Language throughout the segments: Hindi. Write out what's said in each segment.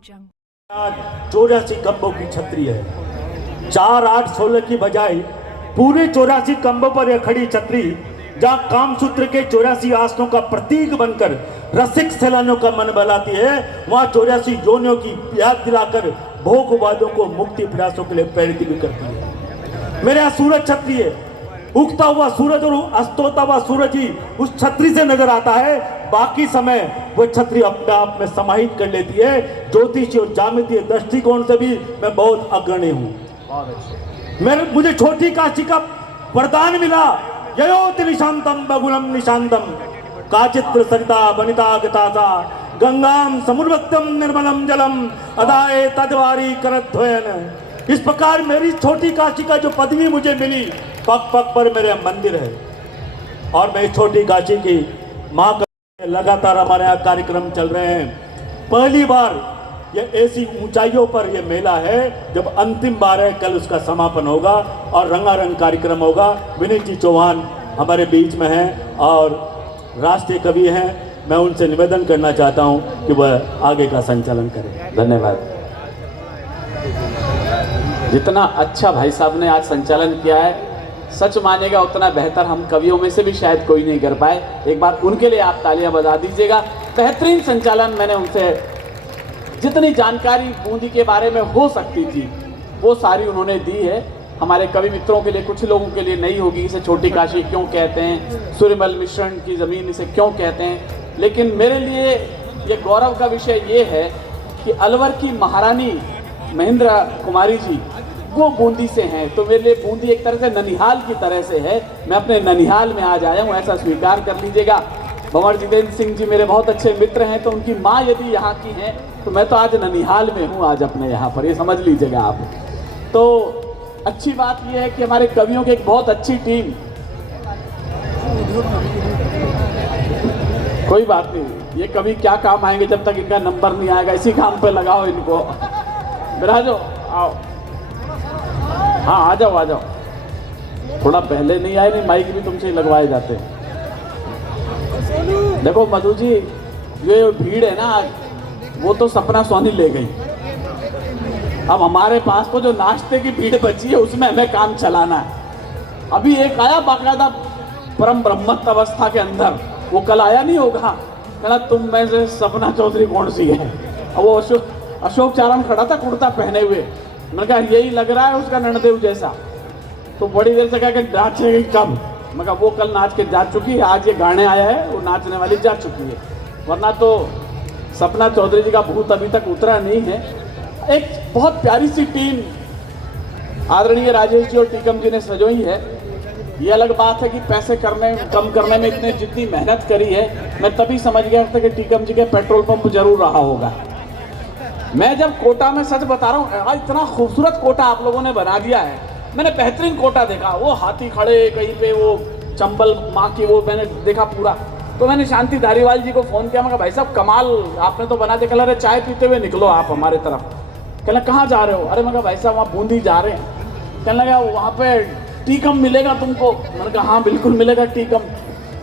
84 खंभों की छतरी है। 4, 8, 16 की बजाय पूरे 84 खंभों पर यह खड़ी छतरी, जहां कामसूत्र के 84 आसनों का प्रतीक बनकर रसिक सैलानियों का मन बहलाती है, वहां 84 योनियों की याद दिलाकर भोगवादियों को मुक्ति प्रयासों के लिए प्रेरित भी करती है। मेरे यहाँ सूरज छतरी है, उगता हुआ सूरज और अस्तोता हुआ सूरज ही उस छतरी से नजर आता है। बाकी समय वो छतरी अपने आप में समाहित कर लेती है। ज्योतिषीय और ज्यामितीय दृष्टिकोण से भी मैं बहुत अग्रणी हूँ। मुझे छोटी काशी का वरदान मिला, ययोति निशांतम बगुलम निशांतम काचित्र सरिता वनिता गतासा गंगाम समुद्रवक्तम निर्मलम जलम अदाए तदवारी करध्वयन। इस प्रकार मेरी छोटी काशी का जो पदवी मुझे मिली, पग पग पर मेरे मंदिर है और मैं छोटी काशी की मां का लगातार हमारे यहाँ कार्यक्रम चल रहे हैं। पहली बार ये ऐसी ऊंचाइयों पर यह मेला है जब अंतिम बार है, कल उसका समापन होगा और रंगारंग कार्यक्रम होगा। विनीत जी चौहान हमारे बीच में हैं और राष्ट्रीय कवि हैं। मैं उनसे निवेदन करना चाहता हूं कि वह आगे का संचालन करें। धन्यवाद। जितना अच्छा भाई साहब ने आज संचालन किया है, सच मानेगा उतना बेहतर हम कवियों में से भी शायद कोई नहीं कर पाए। एक बार उनके लिए आप तालियां बजा दीजिएगा। बेहतरीन संचालन। मैंने उनसे जितनी जानकारी बूंदी के बारे में हो सकती थी वो सारी उन्होंने दी है। हमारे कवि मित्रों के लिए, कुछ लोगों के लिए नहीं होगी इसे छोटी काशी क्यों कहते हैं, सूर्यमल मिश्रण की ज़मीन इसे क्यों कहते हैं, लेकिन मेरे लिए ये गौरव का विषय ये है कि अलवर की महारानी महेंद्र कुमारी जी वो बूंदी से हैं, तो मेरे लिए बूंदी एक तरह से ननिहाल की तरह से है। मैं अपने ननिहाल में आज आया हूँ, ऐसा स्वीकार कर लीजिएगा। भंवर जितेंद्र सिंह जी मेरे बहुत अच्छे मित्र हैं, तो उनकी माँ यदि यहाँ की हैं तो मैं तो आज ननिहाल में हूँ, आज अपने यहाँ पर, ये समझ लीजिएगा आप। तो अच्छी बात यह है कि हमारे कवियों की एक बहुत अच्छी टीम, कोई बात नहीं, ये कवि क्या काम आएंगे जब तक इनका नंबर नहीं आएगा, इसी काम पे लगाओ इनको। बिराजो, आओ, हाँ आ जाओ आ जाओ। थोड़ा पहले नहीं आए, नहीं माइक भी तुमसे ही लगवाए जाते हैं। देखो मधु जी, ये भीड़ है ना, वो तो सपना सोनी ले गई। अब हमारे पास तो जो नाश्ते की भीड़ बची है उसमें हमें काम चलाना है। अभी एक आया बाकायदा परम ब्रह्मत्व अवस्था के अंदर, वो कल आया नहीं होगा, कहना तुम में से सपना चौधरी कौन सी है। अब वो अशोक चारण खड़ा था कुर्ता पहने हुए, मैंने कहा यही लग रहा है उसका नंददेव जैसा। तो बड़ी देर से कहा कि नाचेगी कब, मैं कहा वो कल नाच के जा चुकी है, आज ये गाने आया है, वो नाचने वाली जा चुकी है, वरना तो सपना चौधरी जी का भूत अभी तक उतरा नहीं है। एक बहुत प्यारी सी टीम आदरणीय राजेश जी और टीकम जी ने सजोई है। ये अलग बात है कि पैसे कम करने में इतने जितनी मेहनत करी है, मैं तभी समझ गया था कि टीकम जी के पेट्रोल पंप जरूर रहा होगा। मैं जब कोटा में, सच बता रहा हूँ, इतना खूबसूरत कोटा आप लोगों ने बना दिया है। मैंने बेहतरीन कोटा देखा, वो हाथी खड़े कहीं पे, वो चंबल माँ की वो मैंने देखा पूरा। तो मैंने शांति धारीवाल जी को फ़ोन किया, मैं कहा भाई साहब कमाल आपने तो बना दिया। अरे चाय पीते हुए निकलो आप हमारे तरफ। कहना कहाँ जा रहे हो? अरे मैं कहा भाई साहब वहाँ बूंदी जा रहे हैं। कहने लगा वहाँ पे टीकम मिलेगा तुमको? मैंने कहा हाँ बिल्कुल मिलेगा टीकम।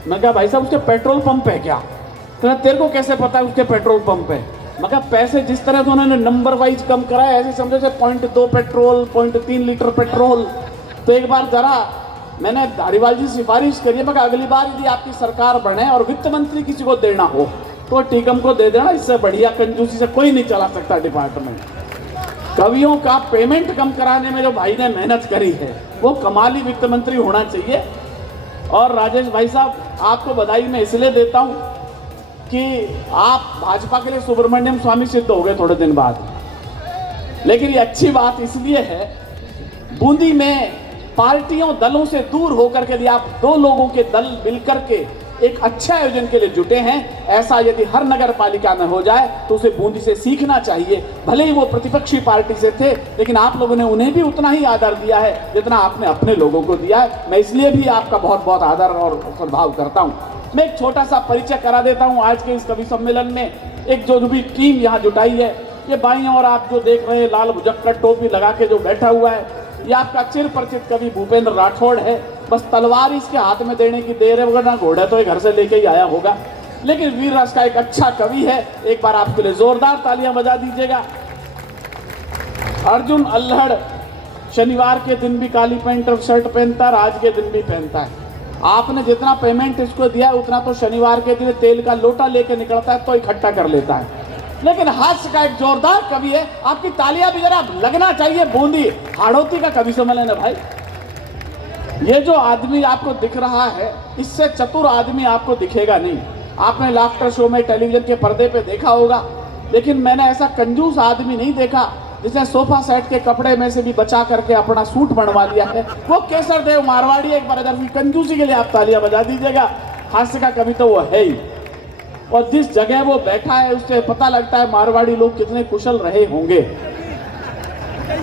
मैं कहा भाई साहब उसके पेट्रोल पंप है क्या? कहना तेरे को कैसे पता है उसके पेट्रोल पंप है? मैं कहा पैसे जिस तरह से उन्होंने नंबर वाइज कम कराया, ऐसे समझो से 0.2 पेट्रोल, 0.3 लीटर पेट्रोल। तो एक बार जरा मैंने धारीवाल जी सिफारिश करी है, मैं अगली बार यदि आपकी सरकार बने और वित्त मंत्री किसी को देना हो तो टीकम को दे देना, इससे बढ़िया कंजूसी से कोई नहीं चला सकता डिपार्टमेंट। कवियों का पेमेंट कम कराने में जो भाई ने मेहनत करी है वो कमाली वित्त मंत्री होना चाहिए। और राजेश भाई साहब आपको बधाई मैं इसलिए देता हूँ कि आप भाजपा के लिए सुब्रमण्यम स्वामी सिद्ध हो गए थोड़े दिन बाद। लेकिन ये अच्छी बात इसलिए है, बूंदी में पार्टियों दलों से दूर होकर के यदि आप दो लोगों के दल मिलकर के एक अच्छे आयोजन के लिए जुटे हैं, ऐसा यदि हर नगर पालिका में हो जाए तो उसे बूंदी से सीखना चाहिए। भले ही वो प्रतिपक्षी पार्टी से थे, लेकिन आप लोगों ने उन्हें भी उतना ही आदर दिया है जितना आपने अपने लोगों को दिया है। मैं इसलिए भी आपका बहुत बहुत आदर और सद्भाव करता हूँ। मैं एक छोटा सा परिचय करा देता हूँ आज के इस कवि सम्मेलन में। एक जो भी टीम यहाँ जुटाई है, ये बाईं और आप जो देख रहे हैं लाल भुजक्कड़ टोपी लगा के जो बैठा हुआ है, ये आपका चिर परिचित कवि भूपेंद्र राठौड़ है। बस तलवार इसके हाथ में देने की देर है, वरना घोड़ा तो ये घर से लेके ही आया होगा। लेकिन वीर रस का एक अच्छा कवि है। एक बार आपके लिए जोरदार तालियां बजा दीजिएगा। अर्जुन अल्हड़ शनिवार के दिन भी काली पैंट और शर्ट पहनता है, आज के दिन भी पहनता है। आपने जितना पेमेंट इसको दिया उतना तो शनिवार के दिन तेल का लोटा लेके निकलता है तो इकट्ठा कर लेता है। लेकिन हास्य का एक जोरदार कवि है, आपकी तालियां भी जरा लगना चाहिए। बूंदी हाड़ौती का कवि सम्मेलन है भाई। ये जो आदमी आपको दिख रहा है, इससे चतुर आदमी आपको दिखेगा नहीं। आपने लाफ्टर शो में टेलीविजन के पर्दे पे देखा होगा, लेकिन मैंने ऐसा कंजूस आदमी नहीं देखा जिसने सोफा सेट के कपड़े में से भी बचा करके अपना सूट बनवा लिया है। वो केसर देव मारवाड़ी। एक बार अगर कंजूसी के लिए आप तालियां बजा दीजिएगा। हास्य का कवि तो वो है ही, और जिस जगह वो बैठा है उससे पता लगता है मारवाड़ी लोग कितने कुशल रहे होंगे।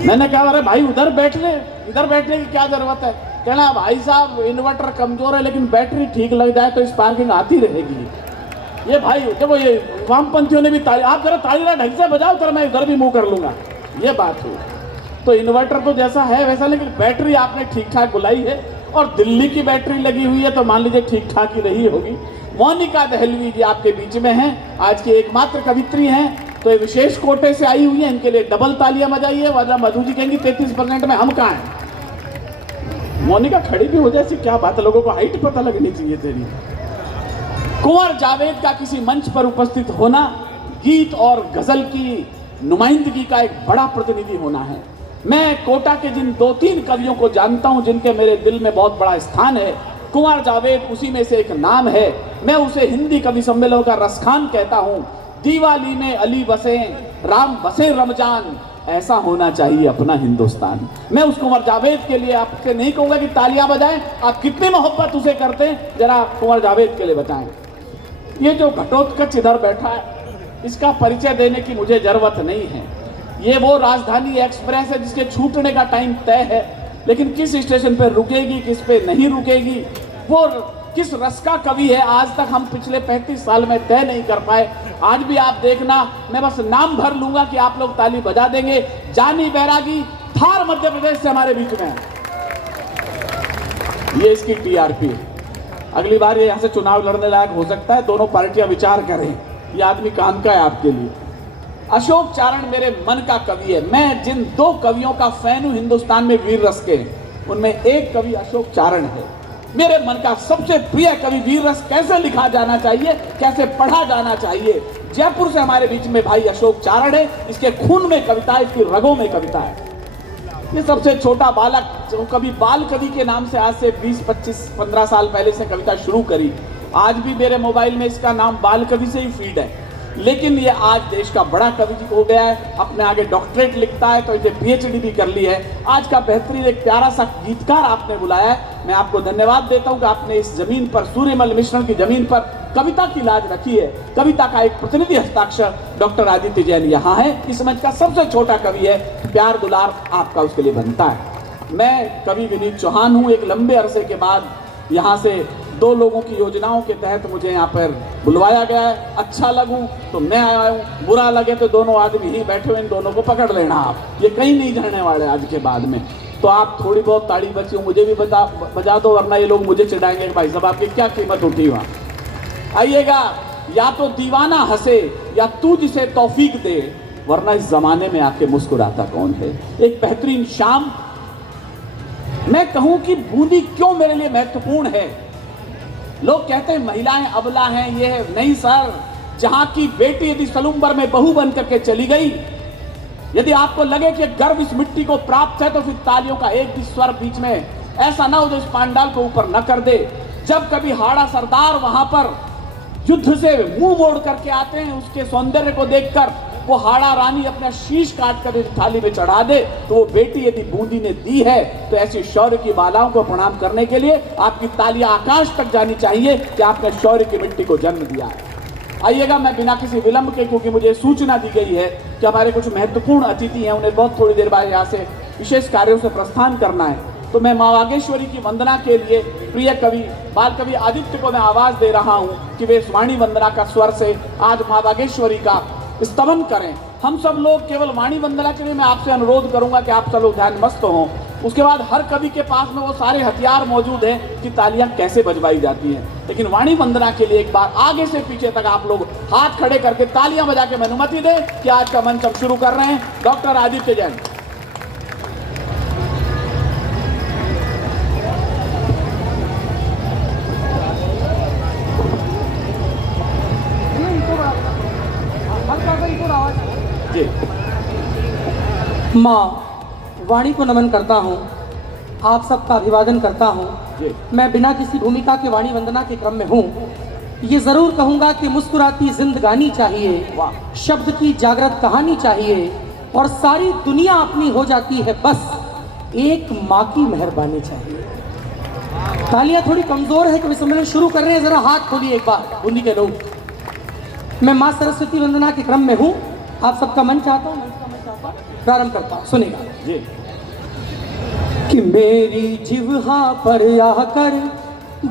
मैंने कहा अरे भाई उधर बैठ ले, इधर बैठने की क्या जरूरत है। कहना भाई साहब इन्वर्टर कमजोर है लेकिन बैटरी ठीक लग जाए तो स्पार्किंग आती रहेगी। ये भाई देखो, ये वामपंथियों ने भी ताली, आप जरा ताली ना ढंग से बजाओ तो मैं इधर भी मुंह कर लूंगा। ये बात हुई। तो इन्वर्टर तो जैसा है वैसा, लेकिन बैटरी आपने ठीक ठाक बुलाई है, और दिल्ली की बैटरी लगी हुई है तो मान लीजिए ठीक ठाक ही रही होगी। मोनिका दहलवी जी आपके बीच में हैं, आज की एकमात्र कवित्री हैं, तो ये विशेष कोटे से आई हुई है। इनके लिए डबल तालियां बजाइए, वरना मधु जी कहेंगी 33% में हम कहाँ हैं। मोनिका खड़ी भी हो जाए, ऐसी क्या बात है, लोगों को हाइट पता लगनी चाहिए तेरी। कुंवर जावेद का किसी मंच पर उपस्थित होना गीत और गजल की नुमाइंदगी का एक बड़ा प्रतिनिधि होना है। मैं कोटा के जिन 2-3 कवियों को जानता हूं जिनके मेरे दिल में बहुत बड़ा स्थान है, कुंवर जावेद उसी में से एक नाम है। मैं उसे हिंदी कवि सम्मेलन का रसखान कहता हूं। दिवाली में अली बसे, राम बसे रमजान, ऐसा होना चाहिए अपना हिंदुस्तान। मैं उस कुंवर जावेद के लिए आपसे नहीं कहूंगा कि तालियां बजाएं, आप कितनी मोहब्बत उसे करते हैं जरा कुंवर जावेद के लिए बताएं। ये जो घटोत्कच इधर बैठा है, इसका परिचय देने की मुझे जरूरत नहीं है। ये वो राजधानी एक्सप्रेस है जिसके छूटने का टाइम तय है, लेकिन किस स्टेशन पर रुकेगी, किस पे नहीं रुकेगी, वो किस रस का कवि है, आज तक हम पिछले 35 साल में तय नहीं कर पाए। आज भी आप देखना, मैं बस नाम भर लूंगा कि आप लोग ताली बजा देंगे। जानी बैरागी थार मध्य प्रदेश से हमारे बीच में है। ये इसकी टीआरपी है। अगली बार ये यहां से चुनाव लड़ने लायक हो सकता है, दोनों पार्टियां विचार करें, ये आदमी काम का है आपके लिए। अशोक चारण मेरे मन का कवि है। मैं जिन 2 कवियों का फैन हूं हिंदुस्तान में वीर रस के, उनमें एक कवि अशोक चारण है। मेरे मन का सबसे प्रिय कवि। वीर रस कैसे लिखा जाना चाहिए, कैसे पढ़ा जाना चाहिए, जयपुर से हमारे बीच में भाई अशोक चारण है। इसके खून में कविता है, इसकी रगों में कविता है। ये सबसे छोटा बालक जो कभी बाल कवि के नाम से आज से 20, 25, 15 साल पहले से कविता शुरू करी, आज भी मेरे मोबाइल में इसका नाम बाल कवि से ही फीड है। लेकिन ये आज देश का बड़ा कवि हो गया है, अपने आगे डॉक्टरेट लिखता है, तो इसे पीएचडी भी कर ली है। आज का बेहतरीन एक प्यारा सा गीतकार आपने बुलाया है। मैं आपको धन्यवाद देता हूं कि आपने इस जमीन पर, सूर्यमल मिश्रण की जमीन पर कविता की लाज रखी है। कविता का एक प्रतिनिधि हस्ताक्षर डॉक्टर आदित्य जैन यहाँ है। इस मंच का सबसे छोटा कवि है, प्यार दुलार आपका उसके लिए बनता है। मैं कवि विनीत चौहान हूँ। एक लंबे अरसे के बाद यहाँ से 2 लोगों की योजनाओं के तहत मुझे यहाँ पर बुलवाया गया है। अच्छा लगूं तो मैं आया हूँ, बुरा लगे तो दोनों आदमी ही बैठे हुए, इन दोनों को पकड़ लेना आप, ये कहीं नहीं जाने वाले आज के बाद में। तो आप थोड़ी बहुत ताड़ी बची हो मुझे भी बजा दो, वरना ये लोग मुझे चिढ़ाएंगे भाई साहब आपकी क्या कीमत उठी वहाँ। आइएगा, या तो दीवाना हंसे या तू जिसे तौफीक दे, वरना इस जमाने में आके मुस्कुराता कौन है। एक बेहतरीन शाम। मैं कहूं कि बूंदी क्यों मेरे लिए महत्वपूर्ण है। लोग कहते हैं महिलाएं अबला हैं, ये है। नहीं सर, जहां की बेटी यदि सलूम्बर में बहू बन करके चली गई, यदि आपको लगे कि गर्व इस मिट्टी को प्राप्त है, तो फिर तालियों का एक भी स्वर बीच में ऐसा ना हो जो इस पांडाल को ऊपर न कर दे। जब कभी हाड़ा सरदार वहां पर युद्ध से मुंह मोड़ करके आते हैं, उसके सौंदर्य को देखकर वो हाड़ा रानी अपना शीश काट कर इस थाली में चढ़ा दे, तो वो बेटी यदि बूंदी ने दी है, तो ऐसी शौर्य की बालाओं को प्रणाम करने के लिए आपकी तालियां आकाश तक जानी चाहिए कि आपने शौर्य की मिट्टी को जन्म दिया है। आइएगा, मैं बिना किसी विलंब के, क्योंकि मुझे सूचना दी गई है कि हमारे कुछ महत्वपूर्ण अतिथि हैं, उन्हें बहुत थोड़ी देर बाद यहाँ से विशेष कार्यों से प्रस्थान करना है, तो मैं माँ वागेश्वरी की वंदना के लिए प्रिय कवि बाल कवि आदित्य को मैं आवाज दे रहा हूँ कि वे वाणी वंदना का स्वर से आज माँ वागेश्वरी का स्तवन करें। हम सब लोग केवल वाणी वंदना के लिए मैं आपसे अनुरोध करूंगा कि आप सब लोग ध्यान मस्त हों। उसके बाद हर कवि के पास में वो सारे हथियार मौजूद हैं कि तालियां कैसे बजवाई जाती हैं। लेकिन वाणी वंदना के लिए एक बार आगे से पीछे तक आप लोग हाथ खड़े करके तालियां बजा के मैं अनुमति दें कि आज का मंच हम शुरू कर रहे हैं। डॉक्टर आदित्य जैन। जी माँ वाणी को नमन करता हूँ, आप सबका अभिवादन करता हूँ। जी मैं बिना किसी भूमिका के वाणी वंदना के क्रम में हूँ। ये ज़रूर कहूँगा कि मुस्कुराती जिंदगानी चाहिए, वाह। शब्द की जागृत कहानी चाहिए और सारी दुनिया अपनी हो जाती है, बस एक माँ की मेहरबानी चाहिए। तालियां थोड़ी कमज़ोर है, कभी सम्मेलन शुरू कर रहे हैं, ज़रा हाथ खोलिए एक बार बूंदी के लोग। मैं माँ सरस्वती वंदना के क्रम में हूँ, आप सबका मन चाहता हूँ, प्रारंभ करता हूँ, सुनेगा जी। कि मेरी जिह्वा पर आकर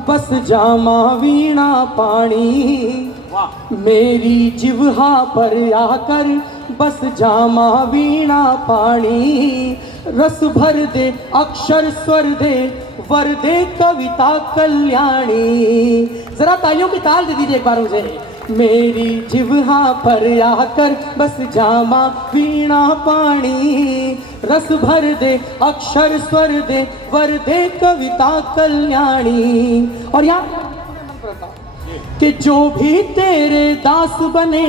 बस जामा वीणा पाणी, वाह। मेरी जिह्वा पर आकर बस जामा वीणा पाणी, रस भर दे अक्षर स्वर दे वर दे कविता कल्याणी। जरा तालियों की ताल दे दीजिए एक बार मुझे। मेरी जिह्वा पर आकर बस जामा वीणा पाणी, रस भर दे अक्षर स्वर दे वर दे कविता कल्याणी। और यहाँ कि जो भी तेरे दास बने,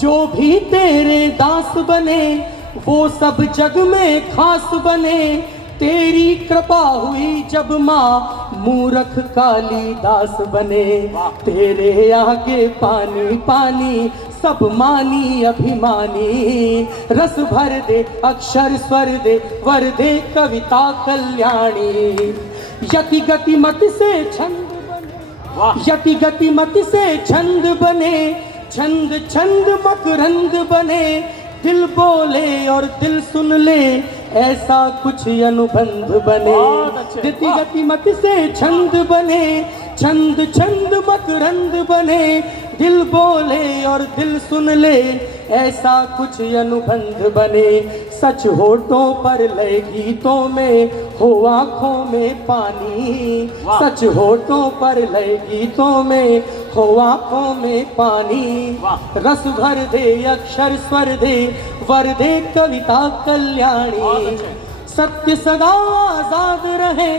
जो भी तेरे दास बने, वो सब जग में खास बने। तेरी कृपा हुई जब माँ मूरख कालिदास बने, तेरे आगे पानी पानी सब मानी अभिमानी, रस भर दे अक्षर स्वर दे वर दे कविता कल्याणी। यति गति मत से छंद बने, यति गति मत से छंद बने, छंद छंद मकरंद बने, दिल बोले और दिल सुन ले ऐसा कुछ अनुबंध बने। यति गति मत से छंद बने, छंद छंद मकरंद बने, दिल बोले और दिल सुन ले ऐसा कुछ अनुबंध बने। सच होठों पर लय गीतों में हो आँखों में पानी, सच होठों पर लय गीतों में हो आँखों में पानी, रस भर दे अक्षर स्वर दे वर दे कविता कल्याणी। सत्य सदा आजाद रहे,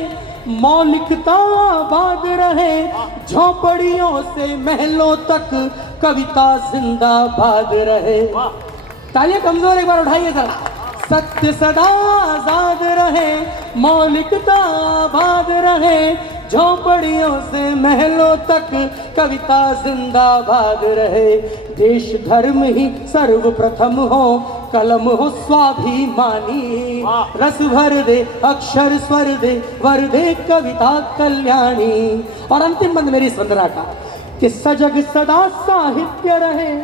मौलिकता आबाद रहे, झोपड़ियों से महलों तक कविता जिंदाबाद रहे। तालियां कमजोर एक बार उठाइए जरा। सत्य सदा आजाद रहे, मौलिकता आबाद रहे, झोपड़ियों से महलों तक कविता जिंदाबाद रहे। देश धर्म ही सर्वप्रथम हो, कलम हो स्वाभिमानी, रस भर दे अक्षर स्वर दे वर दे कविता कल्याणी। और अंतिम बंद मेरी इस वंदना का कि सजग सदा साहित्य रहे,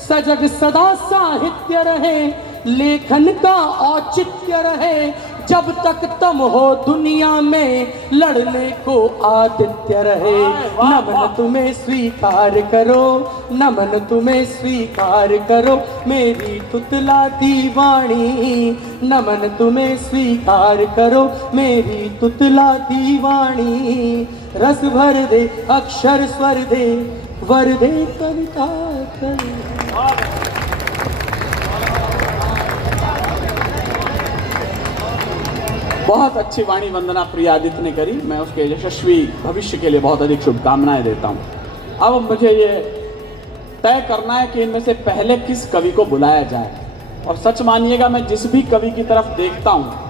सजग सदा साहित्य रहे, लेखन का औचित्य रहे, जब तक तुम हो दुनिया में लड़ने को आदित्य रहे। नमन तुम्हें स्वीकार करो, नमन तुम्हें स्वीकार करो मेरी तुतला दीवानी, नमन तुम्हें स्वीकार करो मेरी तुतला दीवानी। रस भर दे अक्षर स्वर दे वर दे कविता कर। बहुत अच्छी वाणी वंदना प्रिय आदित्य ने करी। मैं उसके यशस्वी भविष्य के लिए बहुत अधिक शुभकामनाएं देता हूं। अब मुझे ये तय करना है कि इनमें से पहले किस कवि को बुलाया जाए। और सच मानिएगा, मैं जिस भी कवि की तरफ देखता हूं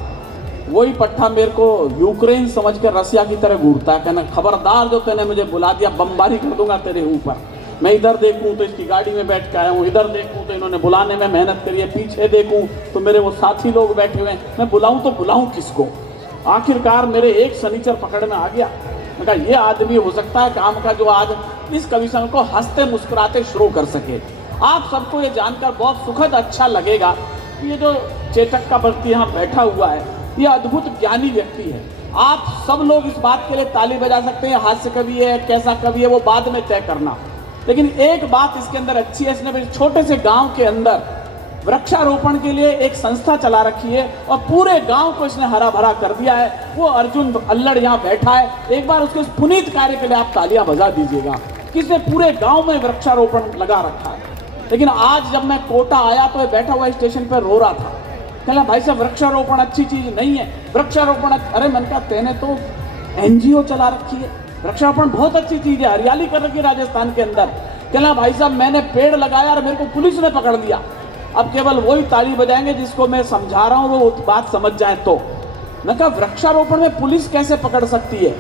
वही पट्टा मेरे को यूक्रेन समझ कर रसिया की तरह घूरता है, कहना खबरदार जो तूने मुझे बुला दिया बमबारी कर दूंगा तेरे ऊपर। मैं इधर देखूं तो इसकी गाड़ी में बैठ के आया हूँ, इधर देखूं तो इन्होंने बुलाने में मेहनत करी है, पीछे देखूं तो मेरे वो साथी लोग बैठे हुए हैं। मैं बुलाऊं तो बुलाऊं किसको? आखिरकार मेरे एक शनिचर पकड़ में आ गया। मैं कहा ये आदमी हो सकता है काम का जो आज इस कवि संघ को हंसते मुस्कुराते शुरू कर सके। आप सबको ये जानकर बहुत सुखद अच्छा लगेगा कि ये जो चेतक का व्यक्ति यहाँ बैठा हुआ है ये अद्भुत ज्ञानी व्यक्ति है। आप सब लोग इस बात के लिए ताली बजा सकते हैं, हास्य कवि है कैसा कवि है वो बाद में तय करना। लेकिन एक बात इसके अंदर अच्छी है, इसने छोटे से गांव के अंदर वृक्षारोपण के लिए एक संस्था चला रखी है और पूरे गांव को इसने हरा भरा कर दिया है। वो अर्जुन अल्लड़ यहाँ बैठा है, एक बार उसके पुनीत कार्य के लिए आप तालियां बजा दीजिएगा कि इसने पूरे गांव में वृक्षारोपण लगा रखा है। लेकिन आज जब मैं कोटा आया तो बैठा हुआ स्टेशन पर रो रहा था, कहला भाई साहब वृक्षारोपण अच्छी चीज नहीं है, वृक्षारोपण अरे मैंने कहा तेने तो NGO चला रखी है, वृक्षारोपण बहुत अच्छी चीज है, हरियाली कर रखी है राजस्थान के अंदर। कहला भाई साहब मैंने पेड़ लगाया और मेरे को पुलिस ने पकड़ लिया, अब केवल वही ताली बजाएंगे जिसको मैं समझा रहा हूँ वो बात समझ जाए तो। मैं कहा वृक्षारोपण में पुलिस कैसे पकड़ सकती है?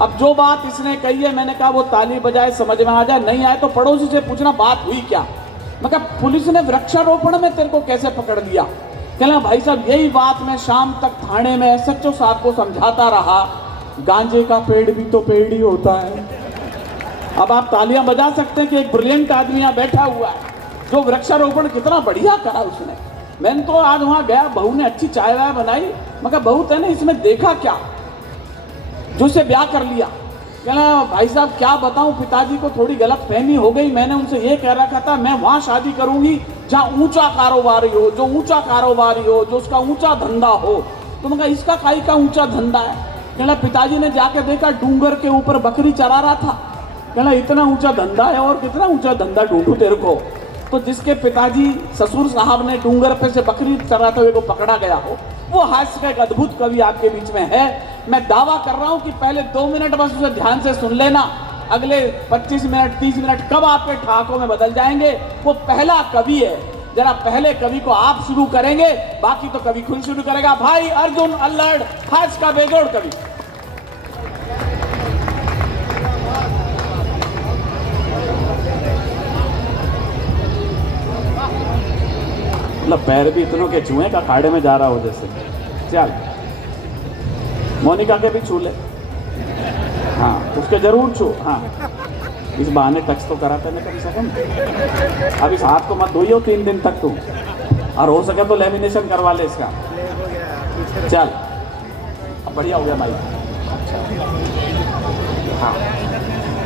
अब जो बात इसने कही है मैंने कहा वो ताली बजाए समझ में आ जाए, नहीं आए तो पड़ोसी से पूछना बात हुई क्या। मैं कहा पुलिस ने वृक्षारोपण में तेरे को कैसे पकड़ लिया? कहला भाई साहब यही बात मैं शाम तक थाने में SHO साहब को समझाता रहा, गांजे का पेड़ भी तो पेड़ ही होता है। अब आप तालियां बजा सकते हैं कि एक ब्रिलियंट आदमी यहाँ बैठा हुआ है जो वृक्षारोपण कितना बढ़िया करा उसने। मैंने तो आज वहां गया, बहू ने अच्छी चाय वाय बनाई, मैं कहा बहू तेने इसमें देखा क्या जो से ब्याह कर लिया? कहना भाई साहब क्या बताऊं, पिताजी को थोड़ी गलत फहमी हो गई, मैंने उनसे ये कह रखा था मैं वहां शादी करूंगी जहां ऊंचा कारोबारी हो, जो ऊंचा कारोबारी हो, जो उसका ऊंचा धंधा हो। तो मैं कहा इसका काई का ऊंचा धंधा है? कहना पिताजी ने जाके देखा डूंगर के ऊपर बकरी चरा रहा था। कहना इतना ऊंचा धंधा है और कितना ऊंचा धंधा ढूंढूं तेरे को? तो जिसके पिताजी ससुर साहब ने डूंगर पे से बकरी चराते हुए को पकड़ा गया हो, वो हास्य का एक अद्भुत कवि आपके बीच में है। मैं दावा कर रहा हूं कि पहले 2 मिनट बस उसे ध्यान से सुन लेना, अगले 25 मिनट 30 मिनट कब आपके ठहाकों में बदल जाएंगे। वो पहला कवि है, जरा पहले कवि को आप शुरू करेंगे, बाकी तो कवि खुद शुरू करेगा। भाई अर्जुन अल्लड़, हास्य का बेजोड़ कवि। मतलब पैर भी इतनों के छुए का खाड़े में जा रहा हो जैसे। चल मोनिका के भी छू ले, हाँ उसके जरूर छू, हाँ इस बहाने टच तो कराते ना कम से कम। अब इस हाथ को मत धोइयो 3 दिन तक तू, और हो सके तो लेमिनेशन करवा ले इसका। चल अब बढ़िया हो गया माइक, हाँ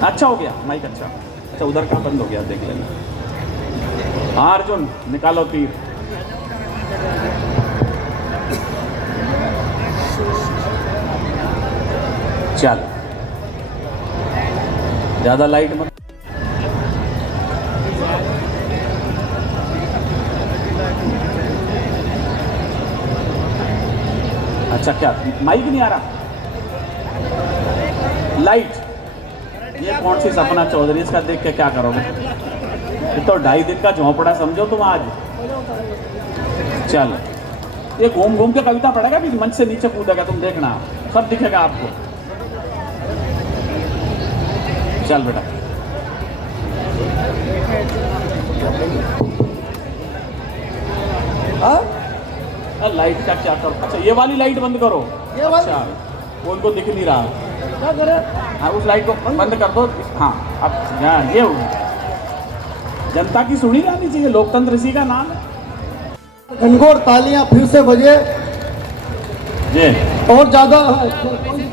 अच्छा हो गया माइक, अच्छा उधर का बंद हो गया देख लेना। हाँ अर्जुन निकालो तीर। चल ज्यादा लाइट मत। अच्छा क्या माइक नहीं आ रहा? लाइट ये कौन सी सपना चौधरी, इसका देख के क्या करोगे? ये तो 2.5 दिन का झोंपड़ा समझो तुम आज। चल ये घूम घूम के कविता पढ़ेगा, भी मंच से नीचे कूदेगा, तुम देखना सब दिखेगा आपको। चल बेटा लाइट का क्या करो? अच्छा ये वाली लाइट बंद करो। अच्छा वो उनको दिख नहीं रहा, क्या करे? हाँ उस लाइट को बंद कर दो। हाँ अब यहाँ ये जनता की सुनी जानी चाहिए, लोकतंत्र इसी का नाम है। घनघोर तालियां फिर से बजे जी। और ज़्यादा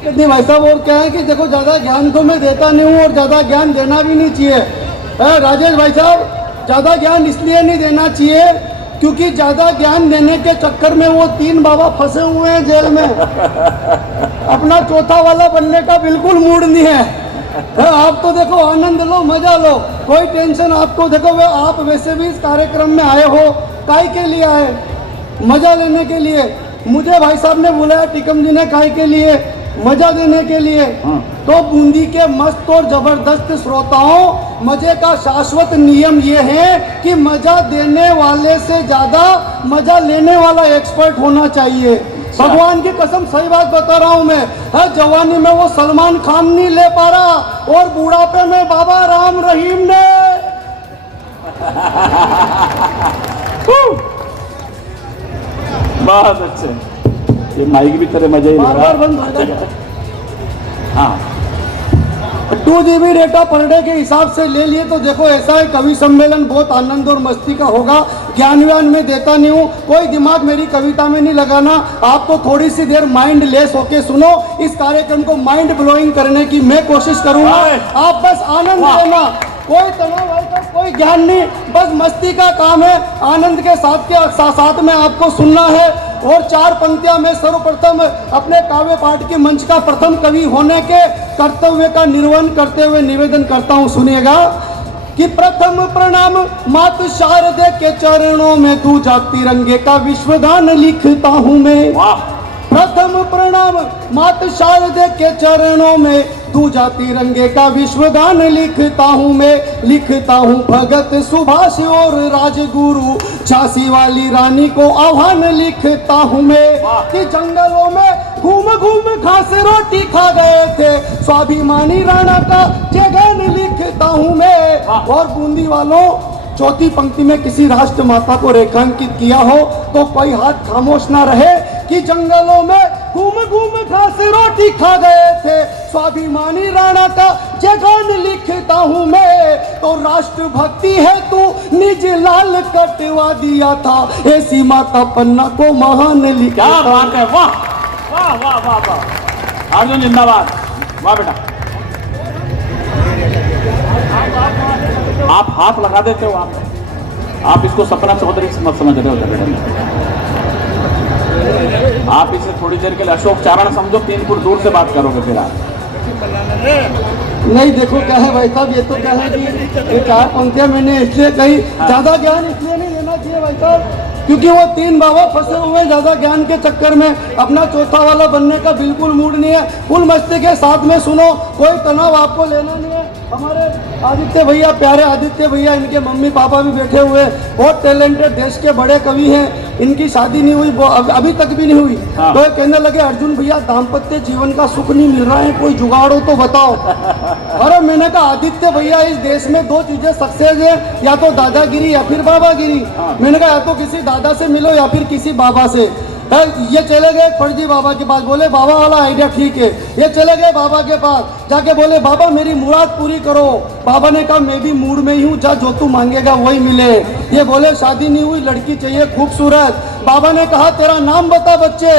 नहीं भाई साहब, और क्या है कि देखो ज़्यादा ज्ञान तो मैं देता नहीं हूँ और ज़्यादा ज्ञान देना भी नहीं चाहिए। राजेश भाई साहब ज़्यादा ज्ञान इसलिए नहीं देना चाहिए क्योंकि ज़्यादा ज्ञान देने के चक्कर में वो 3 बाबा फंसे हुए हैं जेल में। अपना चौथा वाला बनने का बिल्कुल मूड नहीं है। आप तो देखो आनंद लो, मजा लो, कोई टेंशन आपको। देखो आप वैसे भी इस कार्यक्रम में आए हो, काय के लिए आए? मजा लेने के लिए। मुझे भाई साहब ने बुलाया, टिकम जी ने, काय के लिए? मजा देने के लिए। तो बूंदी के मस्त और जबरदस्त श्रोताओं, मजे का शाश्वत नियम ये है कि मजा देने वाले से ज्यादा मजा लेने वाला एक्सपर्ट होना चाहिए। भगवान की कसम सही बात बता रहा हूं मैं। जवानी में वो सलमान खान नहीं ले पा रहा और बुढ़ापे में बाबा राम रहीम ने। बहुत अच्छे, ये माइक भी तेरे मजे ही ले रहा। हाँ 2 GB डेटा पर डे के हिसाब से ले लिए तो देखो ऐसा है, कवि सम्मेलन बहुत आनंद और मस्ती का होगा। ज्ञान व्यान में देता नहीं हूँ, कोई दिमाग मेरी कविता में नहीं लगाना। आपको थोड़ी सी देर माइंड लेस होके सुनो। इस कार्यक्रम को माइंड ब्लोइंग करने की मैं कोशिश करूंगा, आप बस आनंद लेना। कोई तनाव भाई साहब, कोई ज्ञान नहीं, बस मस्ती का काम है। आनंद के साथ में आपको सुनना है। और 4 पंक्तियां में सर्वप्रथम अपने काव्य पाठ के मंच का प्रथम कवि होने के कर्तव्य का निर्वहन करते हुए निवेदन करता हूं, सुनिएगा कि प्रथम प्रणाम मातु शारदे के चरणों में, दूजा तिरंगे का विश्वगान लिखता हूं मैं। प्रथम प्रणाम मातु शारदे के चरणों में, दूजा तिरंगे का विश्वगान लिखता हूं मैं। लिखता हूं भगत सुभाष और राजगुरु झांसी वाली रानी को आह्वान लिखता हूं मैं, कि जंगलों में घूम घूम घास रोटी खा गए थे, स्वाभिमानी राणा का जयगान लिखता हूं मैं। और बूंदी वालों, चौथी पंक्ति में किसी राष्ट्र माता को रेखांकित किया हो तो कोई हाथ खामोश ना रहे, कि जंगलों में घूम घूम घास रोटी खा गए थे, स्वाभिमानी राणा का जयगान लिखता हूं मैं। तो राष्ट्र भक्ति है तू निज लाल कटवा दिया था, ऐसी माता पन्ना को महान लिखा। क्या बात है, वाह वाह वाह वाह वाह, अर्जुन जिंदाबाद, वाह बेटा। आप हाथ लगा देते हो, आप इसको सपना चौधरी मत समझ रहे हो बेटा। आप इसे थोड़ी देर के लिए अशोक चारण समझो, 3 फुट दूर से बात करोगे फिर आप। नहीं देखो क्या है भाई साहब, ये तो क्या है कि ये 4 पंक्तियां मैंने इसलिए कही, ज्यादा ज्ञान इसलिए नहीं लेना चाहिए भाई साहब, क्योंकि वो 3 बाबा फंसे हुए हैं ज्यादा ज्ञान के चक्कर में। अपना चौथा वाला बनने का बिल्कुल मूड नहीं है, फुल मस्ती के साथ में सुनो, कोई तनाव आपको लेना नहीं है। हमारे आदित्य भैया, प्यारे आदित्य भैया, इनके मम्मी पापा भी बैठे हुए, बहुत टैलेंटेड देश के बड़े कवि हैं। इनकी शादी नहीं हुई, अभी तक भी नहीं हुई। तो ये कहने लगे अर्जुन भैया दाम्पत्य जीवन का सुख नहीं मिल रहा है, कोई जुगाड़ हो तो बताओ। अरे मैंने कहा आदित्य भैया, इस देश में 2 चीजें सक्सेस है, या तो दादागिरी या फिर बाबागिरी। मैंने कहा या तो किसी दादा से मिलो या फिर किसी बाबा से। ये चले गए फर्जी बाबा के पास, बोले बाबा वाला आइडिया ठीक है। ये चले गए बाबा के पास, जाके बोले बाबा मेरी मुराद पूरी करो। बाबा ने कहा मैं भी मूड में ही हूँ, जा जो तू मांगेगा वही मिले। ये बोले शादी नहीं हुई, लड़की चाहिए खूबसूरत। बाबा ने कहा तेरा नाम बता बच्चे।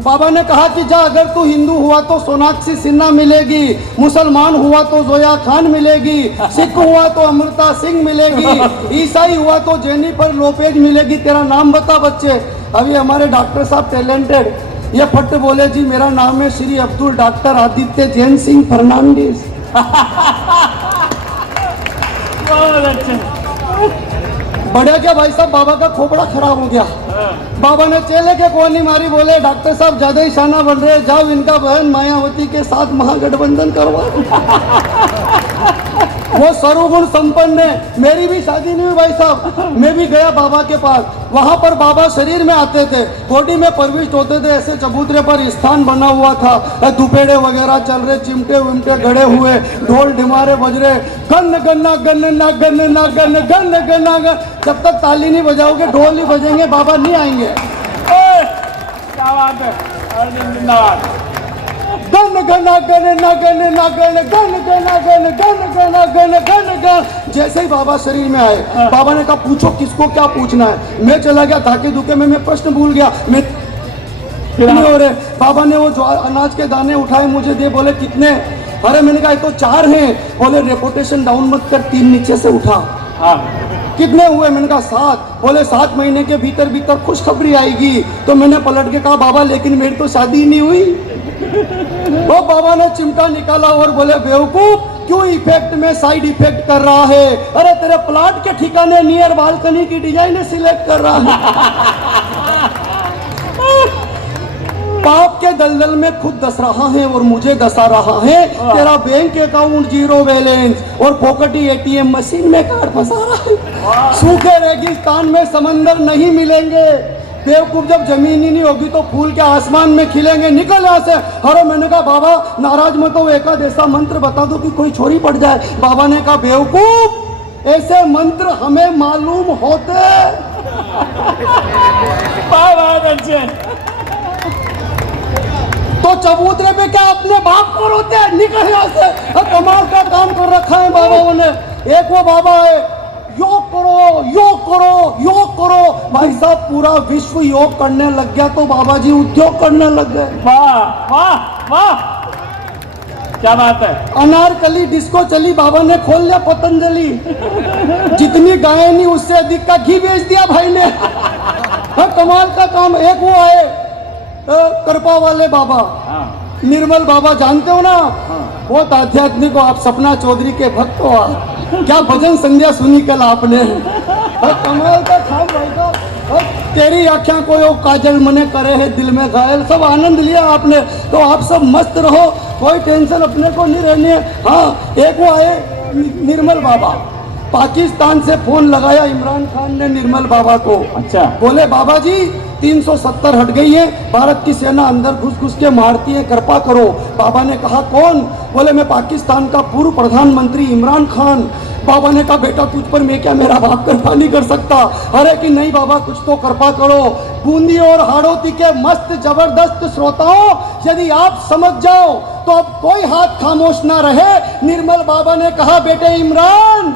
बाबा ने कहा कि जा अगर तू हिंदू हुआ तो सोनाक्षी सिन्हा मिलेगी, मुसलमान हुआ तो जोया खान मिलेगी, सिख हुआ तो अमृता सिंह मिलेगी, ईसाई हुआ तो जेनिफर लोपेज मिलेगी, तेरा नाम बता बच्चे। अभी हमारे डॉक्टर साहब टैलेंटेड, ये फट बोले जी मेरा नाम है श्री अब्दुल डॉक्टर आदित्य जैन सिंह फर्नांडिस। बढ़िया क्या भाई साहब, बाबा का खोपड़ा खराब हो गया। बाबा ने चेले के कोनी मारी, बोले डॉक्टर साहब ज्यादा ही शाना बन रहे, जाओ इनका बहन मायावती के साथ महागठबंधन करवा। वो सर्वगुण संपन्न है। मेरी भी शादी नहीं हुई भाई साहब, मैं भी गया बाबा के पास। वहां पर बाबा शरीर में आते थे, बॉडी में प्रविष्ट होते थे, ऐसे चबूतरे पर स्थान बना हुआ था, दुपेड़े वगैरह चल रहे, चिमटे विमटे गड़े हुए, ढोल ढिमारे बज रहे, गन गन्ना गन ना गन ना गन गन गन्ना गन। जब तक ताली नहीं बजाओगे, ढोल नहीं बजेंगे, बाबा नहीं आएंगे। क्या बात है, अर्जुन जिंदाबाद। गन गना गन ना गन ना गन गन गना गन गन गना गन गन गन। जैसे ही बाबा शरीर में आए, बाबा ने कहा पूछो किसको क्या पूछना है। मैं चला गया धाके धुके में, मैं प्रश्न भूल गया, मैं नहीं हो रहे। बाबा ने वो जो अनाज के दाने उठाए मुझे दे, बोले कितने? अरे मैंने कहा तो 4 हैं। बोले रेपुटेशन डाउन मत कर, 3 नीचे से उठा। कितने हुए? मैंने कहा 7। बोले 7 महीने के भीतर भीतर खुशखबरी आएगी। तो मैंने पलट के कहा बाबा लेकिन मेरी तो शादी नहीं हुई। वो बाबा ने चिमटा निकाला और बोले बेवकूफ, क्यों इफेक्ट में साइड इफेक्ट कर रहा है? अरे तेरे प्लाट के ठिकाने नियर बालकनी की डिजाइन सिलेक्ट कर रहा है। पाप के दलदल में खुद दस रहा है और मुझे दसा रहा है। तेरा बैंक अकाउंट 0 बैलेंस और पॉकेटी ATM मशीन में कार्ड फंसा रहा है। सूखे रेगिस्तान में समंदर नहीं मिलेंगे। बेवकूफ, जब जमीन ही नहीं होगी तो फूल के आसमान में खिलेंगे, निकल यहाँ से। अरे मैंने कहा बाबा नाराज मत हो, एकाध ऐसा मंत्र बता दो कि कोई छोरी पड़ जाए। बाबा ने कहा बेवकूफ, ऐसे मंत्र हमें मालूम होते। तो चबूतरे पे क्या अपने बाप को रोते हैं? निकल यहाँ से। कमाल का काम कर रखा है बाबाओं ने। एक वो बाबा है, योग करो योग करो योग करो। भाई साहब पूरा विश्व योग करने लग गया तो बाबा जी उद्योग करने लग गए। वाह वाह वाह। क्या बात है। अनारकली डिस्को चली, बाबा ने खोल लिया पतंजलि। जितनी गायें नहीं उससे अधिक का घी बेच दिया भाई ने। हाँ, कमाल का काम। एक वो आए कृपा वाले बाबा, हाँ, निर्मल बाबा, जानते हो ना, बहुत आध्यात्मिक हो आप, सपना चौधरी के भक्त हो आप। क्या भजन संध्या सुनी कल आपने। कमाल का काम भाई साहब। तेरी आख्या को यो काजल मने करे है दिल में घायल, सब आनंद लिया आपने। तो आप सब मस्त रहो, कोई टेंशन अपने को नहीं रहनी है। हाँ, एक वो आए निर्मल बाबा, पाकिस्तान से फोन लगाया इमरान खान ने निर्मल बाबा को। अच्छा। बोले बाबा जी 370 हट गई है, भारत की सेना अंदर घुस घुस के मारती है, कृपा करो। बाबा ने कहा कौन? बोले मैं पाकिस्तान का पूर्व प्रधानमंत्री इमरान खान। बाबा ने कहा बेटा तुझ पर मैं क्या, मेरा बाप कृपा नहीं कर सकता। अरे कि नहीं बाबा कुछ तो कृपा करो। बूंदी और हाड़ौती के मस्त जबरदस्त श्रोताओं, यदि आप समझ जाओ तो अब कोई हाथ खामोश ना रहे। निर्मल बाबा ने कहा बेटे इमरान,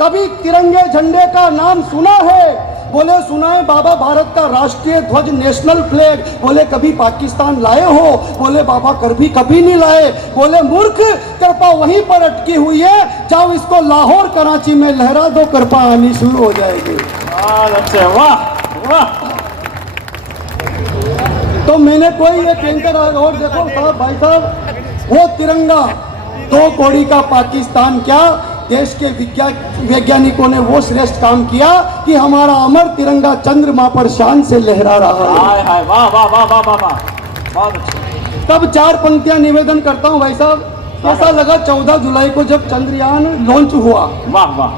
कभी तिरंगे झंडे का नाम सुना है? बोले सुना है बाबा, भारत का राष्ट्रीय ध्वज नेशनल फ्लैग। बोले कभी पाकिस्तान लाए हो? बोले बाबा कभी नहीं लाए। बोले मूर्ख, कृपा वहीं पर अटकी हुई है, जाओ इसको लाहौर कराची में लहरा दो, कृपा आनी शुरू हो जाएगी। अच्छा, वाह वाह। तो मैंने कोई एक एंकर और देखो साहब, भाई साहब, वो तिरंगा 2 कौड़ी का पाकिस्तान, क्या देश के वैज्ञानिकों ने वो श्रेष्ठ काम किया कि हमारा अमर तिरंगा चंद्रमा पर शान से लहरा रहा है। हाय हाय, वाह वाह वाह वाह वाह वाह, बहुत अच्छा। तब 4 पंक्तियां निवेदन करता हूं भाई साहब। कैसा लगा 14 जुलाई को जब चंद्रयान लॉन्च हुआ? वाह वाह।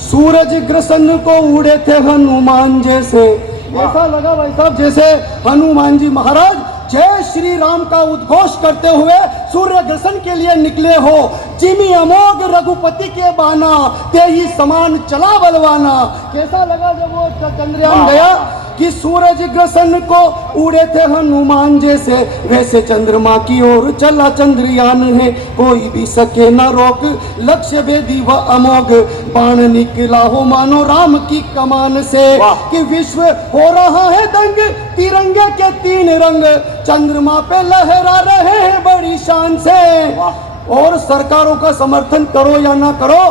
सूरज ग्रसन को उड़े थे हनुमान जैसे। ऐसा लगा भाई साहब जैसे हनुमान जी महाराज जय श्री राम का उद्घोष करते हुए सूर्य ग्रसन के लिए निकले हो। जिमी अमोघ रघुपति के बाना, ते ही समान चला बलवाना। कैसा लगा जब वो चंद्रयान गया कि सूरज ग्रसन को उड़े थे हनुमान जैसे, वैसे चंद्रमा की ओर चला चंद्रयान है। कोई भी सके न रोक, लक्ष्य भेदी व अमोघ, बाण निकला हो मानो राम की कमान से। कि विश्व हो रहा है दंग, तिरंगे के 3 रंग, चंद्रमा पे लहरा रहे हैं बड़ी शान से। और सरकारों का समर्थन करो या ना करो,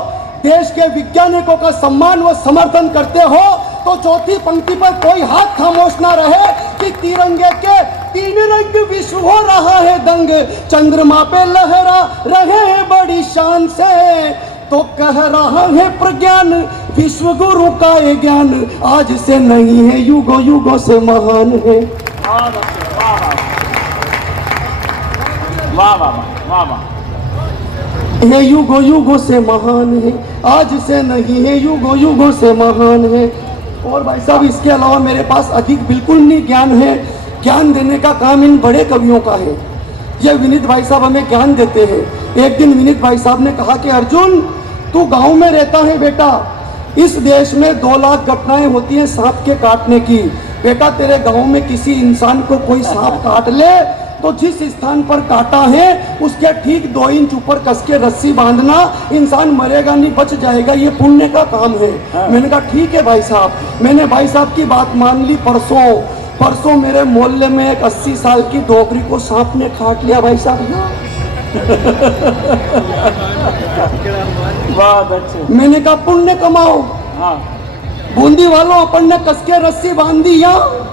देश के वैज्ञानिकों का सम्मान व समर्थन करते हो, तो चौथी पंक्ति पर कोई हाथ खामोश ना रहे कि तिरंगे के 3 रंग, विश्व हो रहा है दंग, चंद्रमा पे लहरा रहे हैं बड़ी शान से। तो कह रहा है प्रज्ञान, विश्व गुरु का ये ज्ञान, आज से नहीं है युगों युगों से महान है। वाह वाह वाह वाह। ये युगों युगों से महान है, आज से नहीं है युगों युगों से महान है। और भाई साहब इसके अलावा मेरे पास अधिक बिल्कुल नहीं ज्ञान है। ज्ञान देने का काम इन बड़े कवियों का है। ये विनीत भाई साहब हमें ज्ञान देते हैं। एक दिन विनीत भाई साहब ने कहा कि अर्जुन तू गांव में रहता है बेटा, इस देश में 2 लाख घटनाएं होती हैं सांप के काटने की। बेटा तेरे गांव में किसी इंसान को कोई सांप काट ले तो जिस स्थान पर काटा है उसके ठीक 2 इंच ऊपर कस के रस्सी बांधना, इंसान मरेगा नहीं, बच जाएगा, ये पुण्य का काम है। मैंने कहा ठीक है भाई साहब। मैंने भाई साहब की बात मान ली। परसों मेरे मोहल्ले में एक 80 साल की डोगरी को सांप ने काट लिया भाई साहब। बहुत अच्छे। मैंने कहा पुण्य कमाओ। हाँ। बूंदी वालों अपन ने कस के रस्सी बांध दी, यहाँ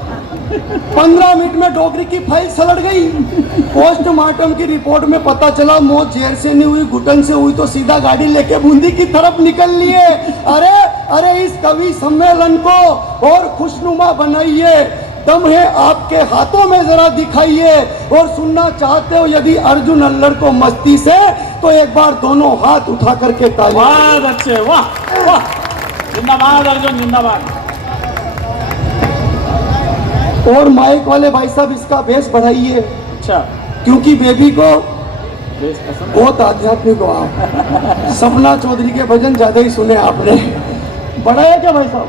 15 मिनट में डोगरी की फाइल सलट गई। पोस्टमार्टम की रिपोर्ट में पता चला मौत जेर से नहीं हुई, घुटन से हुई। तो सीधा गाड़ी लेके बूंदी की तरफ निकल लिए। अरे इस कवि सम्मेलन को और खुशनुमा बनाइए, दम है आपके हाथों में जरा दिखाइए। और सुनना चाहते हो यदि अर्जुन अल्लड़ को मस्ती से, तो एक बार दोनों हाथ उठा करके ताली। बहुत अच्छे, वाह वाह, जिंदाबाद अर्जुन जिंदाबाद। और माइक वाले भाई साहब इसका बेस बढ़ाइए। अच्छा। क्योंकि बेबी को बेस पसंद है। बहुत आध्यात्मिक हो आप। सपना चौधरी के भजन ज्यादा ही सुने आपने। बढ़ाया क्या भाई साहब?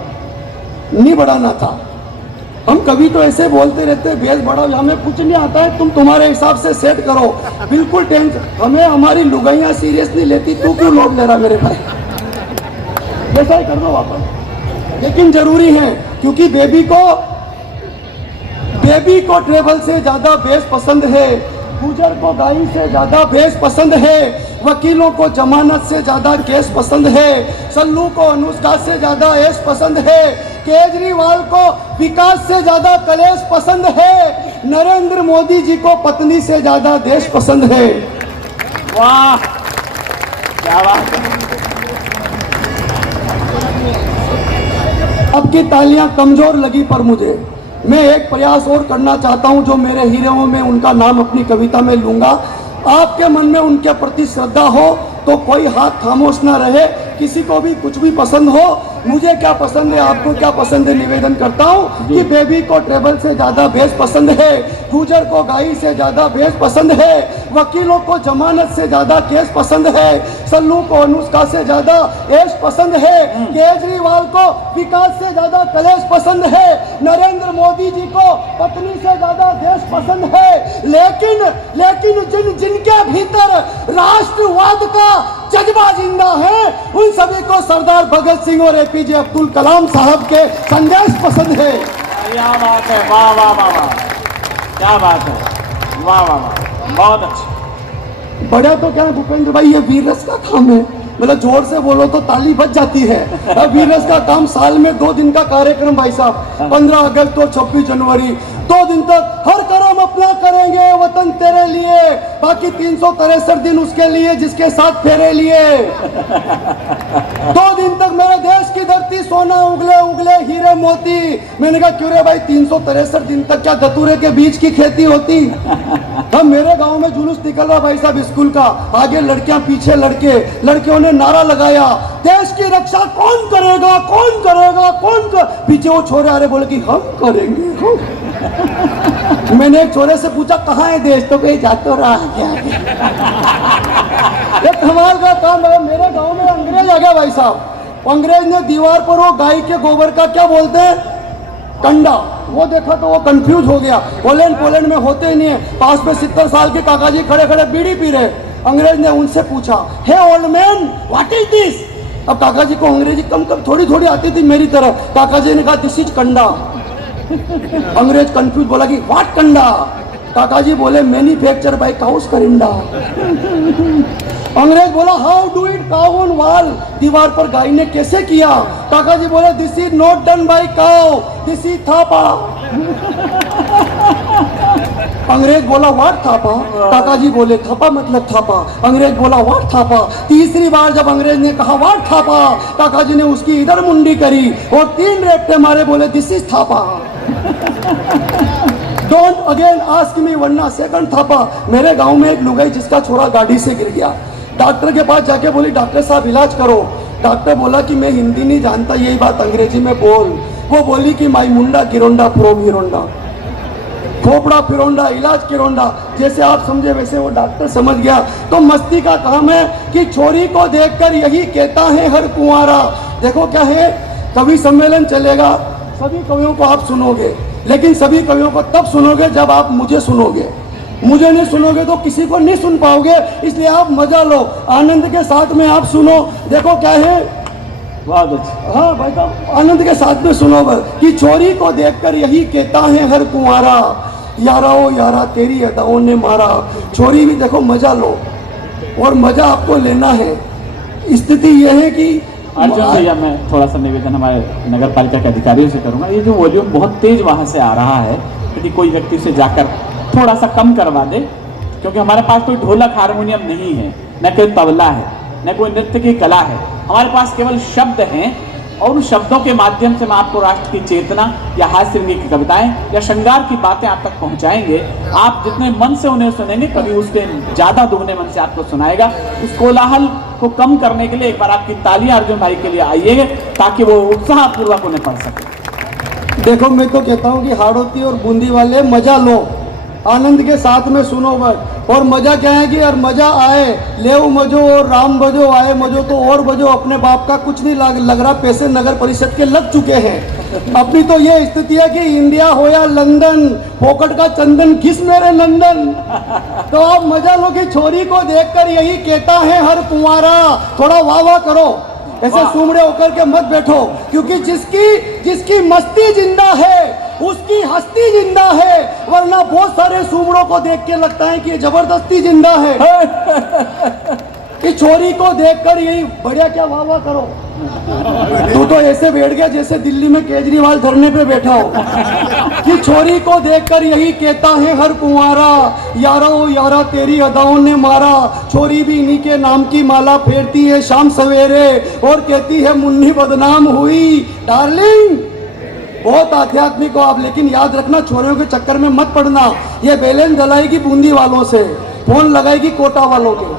नहीं बढ़ाना था। हम कभी तो ऐसे बोलते रहते हैं बेस बढ़ाओ, हमें कुछ नहीं आता है, तुम तुम्हारे हिसाब से सेट करो। बिल्कुल टेंशन, हमें हमारी लुगाइयाँ सीरियस नहीं लेती, तू क्यों लोड ले रहा मेरे भाई? ऐसा ही कर दो वापस। लेकिन जरूरी है क्योंकि बेबी को ट्रेवल से ज्यादा बेस पसंद है। गुजर को गाई से ज्यादा भेष पसंद है, वकीलों को जमानत से ज्यादा केस पसंद है, सल्लू को अनुष्का से ज्यादा ऐश पसंद है, केजरीवाल को विकास से ज्यादा कलेश पसंद है, नरेंद्र मोदी जी को पत्नी से ज्यादा देश पसंद है। वाह, क्या बात है। अब की तालियां कमजोर लगी, पर मुझे मैं एक प्रयास और करना चाहता हूं, जो मेरे हीरोओं में उनका नाम अपनी कविता में लूंगा। आपके मन में उनके प्रति श्रद्धा हो तो कोई हाथ खामोश ना रहे, किसी को भी कुछ भी पसंद हो, मुझे क्या पसंद है, आपको क्या पसंद है, निवेदन करता हूँ कि बेबी को ट्रेबल से ज्यादा बेस पसंद है, गुजर को गाई से ज्यादा बेस पसंद है, वकीलों को जमानत से ज्यादा केस पसंद है, सल्लू को अनुष्का से ज्यादा ऐश पसंद है, केजरीवाल को विकास से ज्यादा कलेश पसंद है, नरेंद्र मोदी जी को पत्नी से ज्यादा देश पसंद है। लेकिन जिनके भीतर राष्ट्रवाद का जज्बा जिंदा है, उन सभी को सरदार भगत सिंह और एपीजे अब्दुल कलाम साहब के संदेश पसंद है। क्या बात है, वाह वाह वाह वाह, क्या बात है, वाह वाह वाह, बहुत अच्छा। बड़ा तो क्या भूपेंद्र भाई, ये वीर रस का काम है, मतलब जोर से बोलो तो ताली बज जाती है। वीर रस का काम साल में 2 दिन का कार्यक्रम भाई साहब, 15 अगस्त और 26 जनवरी, 2 दिन तक हर कर्म अपना करेंगे वतन तेरे लिए, बाकी 363 दिन उसके लिए जिसके साथ फेरे लिए। 2 दिन तक मेरे देश की धरती सोना उगले उगले हीरे मोती। मैंने कहा क्यों रे भाई, 363 दिन तक क्या धतूरे के बीज की खेती होती? हम मेरे गांव में जुलूस निकल रहा भाई साहब स्कूल का, आगे लड़कियां पीछे लड़के, लड़कियों ने नारा लगाया, देश की रक्षा कौन करेगा, कौन करेगा, कौन कर... पीछे वो छोरे आ रहे, बोले कि हम करेंगे, हम। मैंने एक छोरे से पूछा कहाँ है देश, तो कहीं जातो रहा क्या? ये कमाल का काम है। मेरे गांव में अंग्रेज आ गया भाई साहब, अंग्रेज ने दीवार पर वो गाय के गोबर का क्या बोलते हैं, कंडा, वो देखा तो वो कंफ्यूज हो गया। पोलैंड में होते ही नहीं है। पास में 70 साल के काका जी खड़े खड़े बीड़ी पी रहे। अंग्रेज ने उनसे पूछा, hey old man what is this? अब काका जी को अंग्रेजी कम थोड़ी थोड़ी आती थी मेरी तरह। काका जी ने कहा दिस इज कंडा। अंग्रेज कंफ्यूज बोला कि व्हाट कंडा? काका जी बोले मैन्युफैक्चर बाय काउस करिंडा। अंग्रेज बोला how do it cow on wall? दीवार पर गाय ने कैसे किया? काका जी बोले this is not done by cow, this is Thapa. अंग्रेज बोला व्हाट थापा? काका जी बोले थापा मतलब थापा। अंग्रेज बोला व्हाट थापा? तीसरी बार जब अंग्रेज ने कहा व्हाट थापा, काका जी ने उसकी इधर मुंडी करी और 3 रेपटे मारे, बोले this is Thapa. Don't again ask me, वरना सेकंड थापा। मेरे गांव में एक लुगाई जिसका छोरा गाड़ी से गिर गया, डॉक्टर के पास जाके बोली डॉक्टर साहब इलाज करो। डॉक्टर बोला कि मैं हिंदी नहीं जानता, यही बात अंग्रेजी में बोल। वो बोली कि माई मुंडा गिरोंडा फ्रोम हिरोंडा, खोपड़ा फिरोंडा, इलाज किरोंडा। जैसे आप समझे वैसे वो डॉक्टर समझ गया। तो मस्ती का काम है कि छोरी को देखकर यही कहता है हर कुंवारा। देखो क्या है, कवि सम्मेलन चलेगा, सभी कवियों को आप सुनोगे, लेकिन सभी कवियों को तब सुनोगे जब आप मुझे सुनोगे। मुझे नहीं सुनोगे तो किसी को नहीं सुन पाओगे, इसलिए आप मजा लो, आनंद के साथ में आप सुनो। देखो क्या है, हाँ भाई साहब आनंद के साथ में सुनो कि चोरी को देखकर यही कहता है हर कुंवारा, यारा ओ यारा तेरी अदाओं ने मारा। चोरी भी देखो मजा लो, और मजा आपको लेना है। स्थिति यह है कि अर्जुन भैया, मैं थोड़ा सा निवेदन हमारे नगर पालिका के अधिकारियों से करूंगा, ये जो वॉल्यूम बहुत तेज वहाँ से आ रहा है, यदि कोई व्यक्ति से जाकर थोड़ा सा कम करवा दे, क्योंकि हमारे पास कोई ढोलक हारमोनियम नहीं है, न कोई तबला है, न कोई नृत्य की कला है। हमारे पास केवल शब्द हैं, और उन शब्दों के माध्यम से हम आपको राष्ट्र की चेतना या हास्य रंगी की कविताएं या श्रृंगार की बातें आप तक पहुंचाएंगे। आप जितने मन से उन्हें सुनेंगे, कभी उसके ज़्यादा दुगने मन से आपको सुनाएगा। उस कोलाहल को कम करने के लिए एक बार आपकी तालियां अर्जुन भाई के लिए आइए, ताकि वो उत्साहपूर्वक उन्हें पढ़ सके। देखो मैं तो कहता हूँ कि हाड़ोती और बूंदी वाले मजा लो, आनंद के साथ में सुनो बस। और मजा क्या है कि यार मजा आए, लेव मजो और राम बजो, आए मजो तो और बजो। अपने बाप का कुछ नहीं लग रहा, पैसे नगर परिषद के लग चुके हैं। अपनी तो ये स्थिति है कि इंडिया हो या लंदन, पोकट का चंदन किस मेरे नंदन। तो आप मजा लो कि छोरी को देखकर यही कहता है हर कुंवारा। थोड़ा वाह वाह करो, ऐसे सूमड़े होकर के मत बैठो, क्योंकि जिसकी मस्ती जिंदा है उसकी हस्ती जिंदा है, वरना बहुत सारे सूमड़ों को देख के लगता है कि ये जबरदस्ती जिंदा है। इस छोरी को देखकर यही बढ़िया क्या वाह वाह करो। तू तो ऐसे बैठ गया जैसे दिल्ली में केजरीवाल धरने पे बैठा हो। कि छोरी को देखकर यही कहता है हर कुंवारा, यारा ओ यारा तेरी अदाओं ने मारा। छोरी भी इन्हीं के नाम की माला फेरती है शाम सवेरे और कहती है मुन्नी बदनाम हुई। डार्लिंग बहुत आध्यात्मिक हो आप, लेकिन याद रखना छोरियों के चक्कर में मत पड़ना। ये बैलेंस डलाएगी बूंदी वालों से, फोन लगाएगी कोटा वालों के,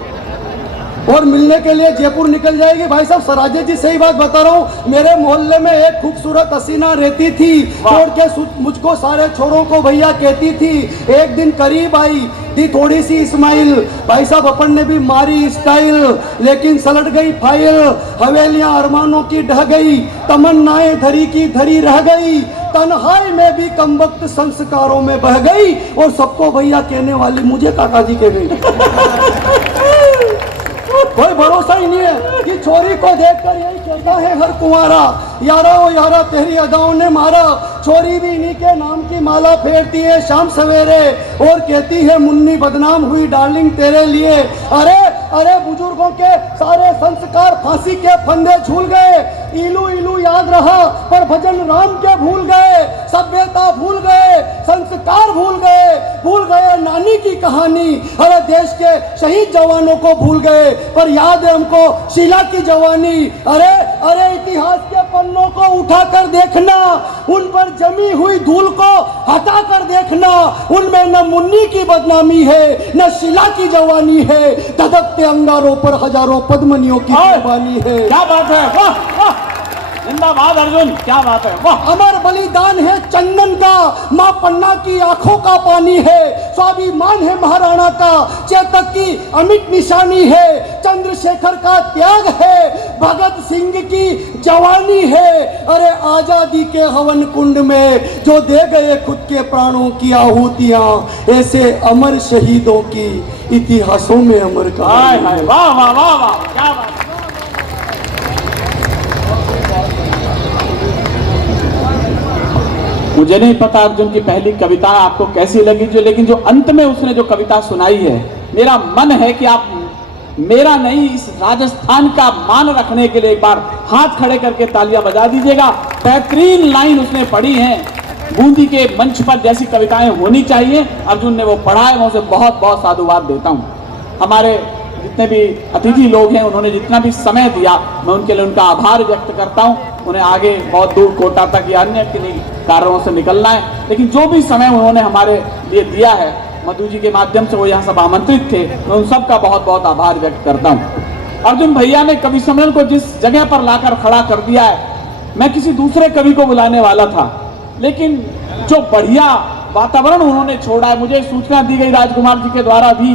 और मिलने के लिए जयपुर निकल जाएगी। भाई साहब सराजे जी सही बात बता रहा हूँ, मेरे मोहल्ले में एक खूबसूरत हसीना रहती थी, छोड़ के मुझको सारे छोरों को भैया कहती थी। एक दिन करीब आई, दी थोड़ी सी इस्माइल, भाई साहब अपन ने भी मारी स्टाइल, लेकिन सलट गई फाइल। हवेलियां अरमानों की ढह गई, तमन्नाएं धरी की धरी रह गई, तन्हाई में भी कमबख्त संस्कारों में बह गई, और सबको भैया कहने वाली मुझे काका जी कह गई। कोई भरोसा ही नहीं है कि छोरी को देखकर यही कहता है हर कुंवारा, यारा ओ यारा तेरी अदाओं ने मारा। छोरी भी इन्हीं के नाम की माला फेरती है शाम सवेरे और कहती है मुन्नी बदनाम हुई डार्लिंग तेरे लिए। अरे अरे बुजुर्गों के सारे संस्कार फांसी के फंदे झूल गए। इलू इलू याद रहा पर भजन राम के भूल गए, सभ्यता भूल गए, संस्कार भूल गए नानी की कहानी। अरे देश के शहीद जवानों को भूल गए पर याद है हमको शीला की जवानी। अरे अरे इतिहास के पन्नों को उठाकर देखना, उन पर जमी हुई धूल को हटाकर देखना, उनमें न मुन्नी की बदनामी है न शीला की जवानी है। धधकते अंगारों पर हजारों पद्मनियों की कुर्बानी है। क्या बात है, वाह वाह, जिंदाबाद अर्जुन, क्या बात है, वाह। अमर बलिदान है चंदन का, माँ पन्ना की आंखों का पानी है। स्वाभिमान है महाराणा का, चेतक की अमिट निशानी है। चंद्रशेखर का त्याग है, भगत सिंह की जवानी है। अरे आजादी के हवन कुंड में जो दे गए खुद के प्राणों की आहुतियां, ऐसे अमर शहीदों की इतिहासों में अमर कहानी। वाह वाह वाह वाह, क्या बात। मुझे नहीं पता अर्जुन की पहली कविता आपको कैसी लगी, लेकिन जो अंत में उसने जो कविता सुनाई है, मेरा मन है कि आप मेरा नहीं इस राजस्थान का मान रखने के लिए एक बार हाथ खड़े करके तालियां बजा दीजिएगा। बेहतरीन लाइन उसने पढ़ी है, बूंदी के मंच पर जैसी कविताएं होनी चाहिए अर्जुन ने वो पढ़ा है। मैं उसे बहुत बहुत साधुवाद देता हूँ। हमारे जितने भी अतिथि लोग हैं उन्होंने जितना भी समय दिया, मैं उनके लिए उनका आभार व्यक्त करता हूँ। उन्हें आगे बहुत दूर कोटा तक या अन्य किन्हीं कारणों से निकलना है, लेकिन जो भी समय उन्होंने हमारे लिए दिया है, मधु जी के माध्यम से वो यहाँ सब आमंत्रित थे, मैं उन सब का बहुत बहुत आभार व्यक्त करता हूँ। अर्जुन भैया ने कवि सम्मेलन को जिस जगह पर लाकर खड़ा कर दिया है, मैं किसी दूसरे कवि को बुलाने वाला था, लेकिन जो बढ़िया वातावरण उन्होंने छोड़ा है। मुझे सूचना दी गई राजकुमार जी के द्वारा भी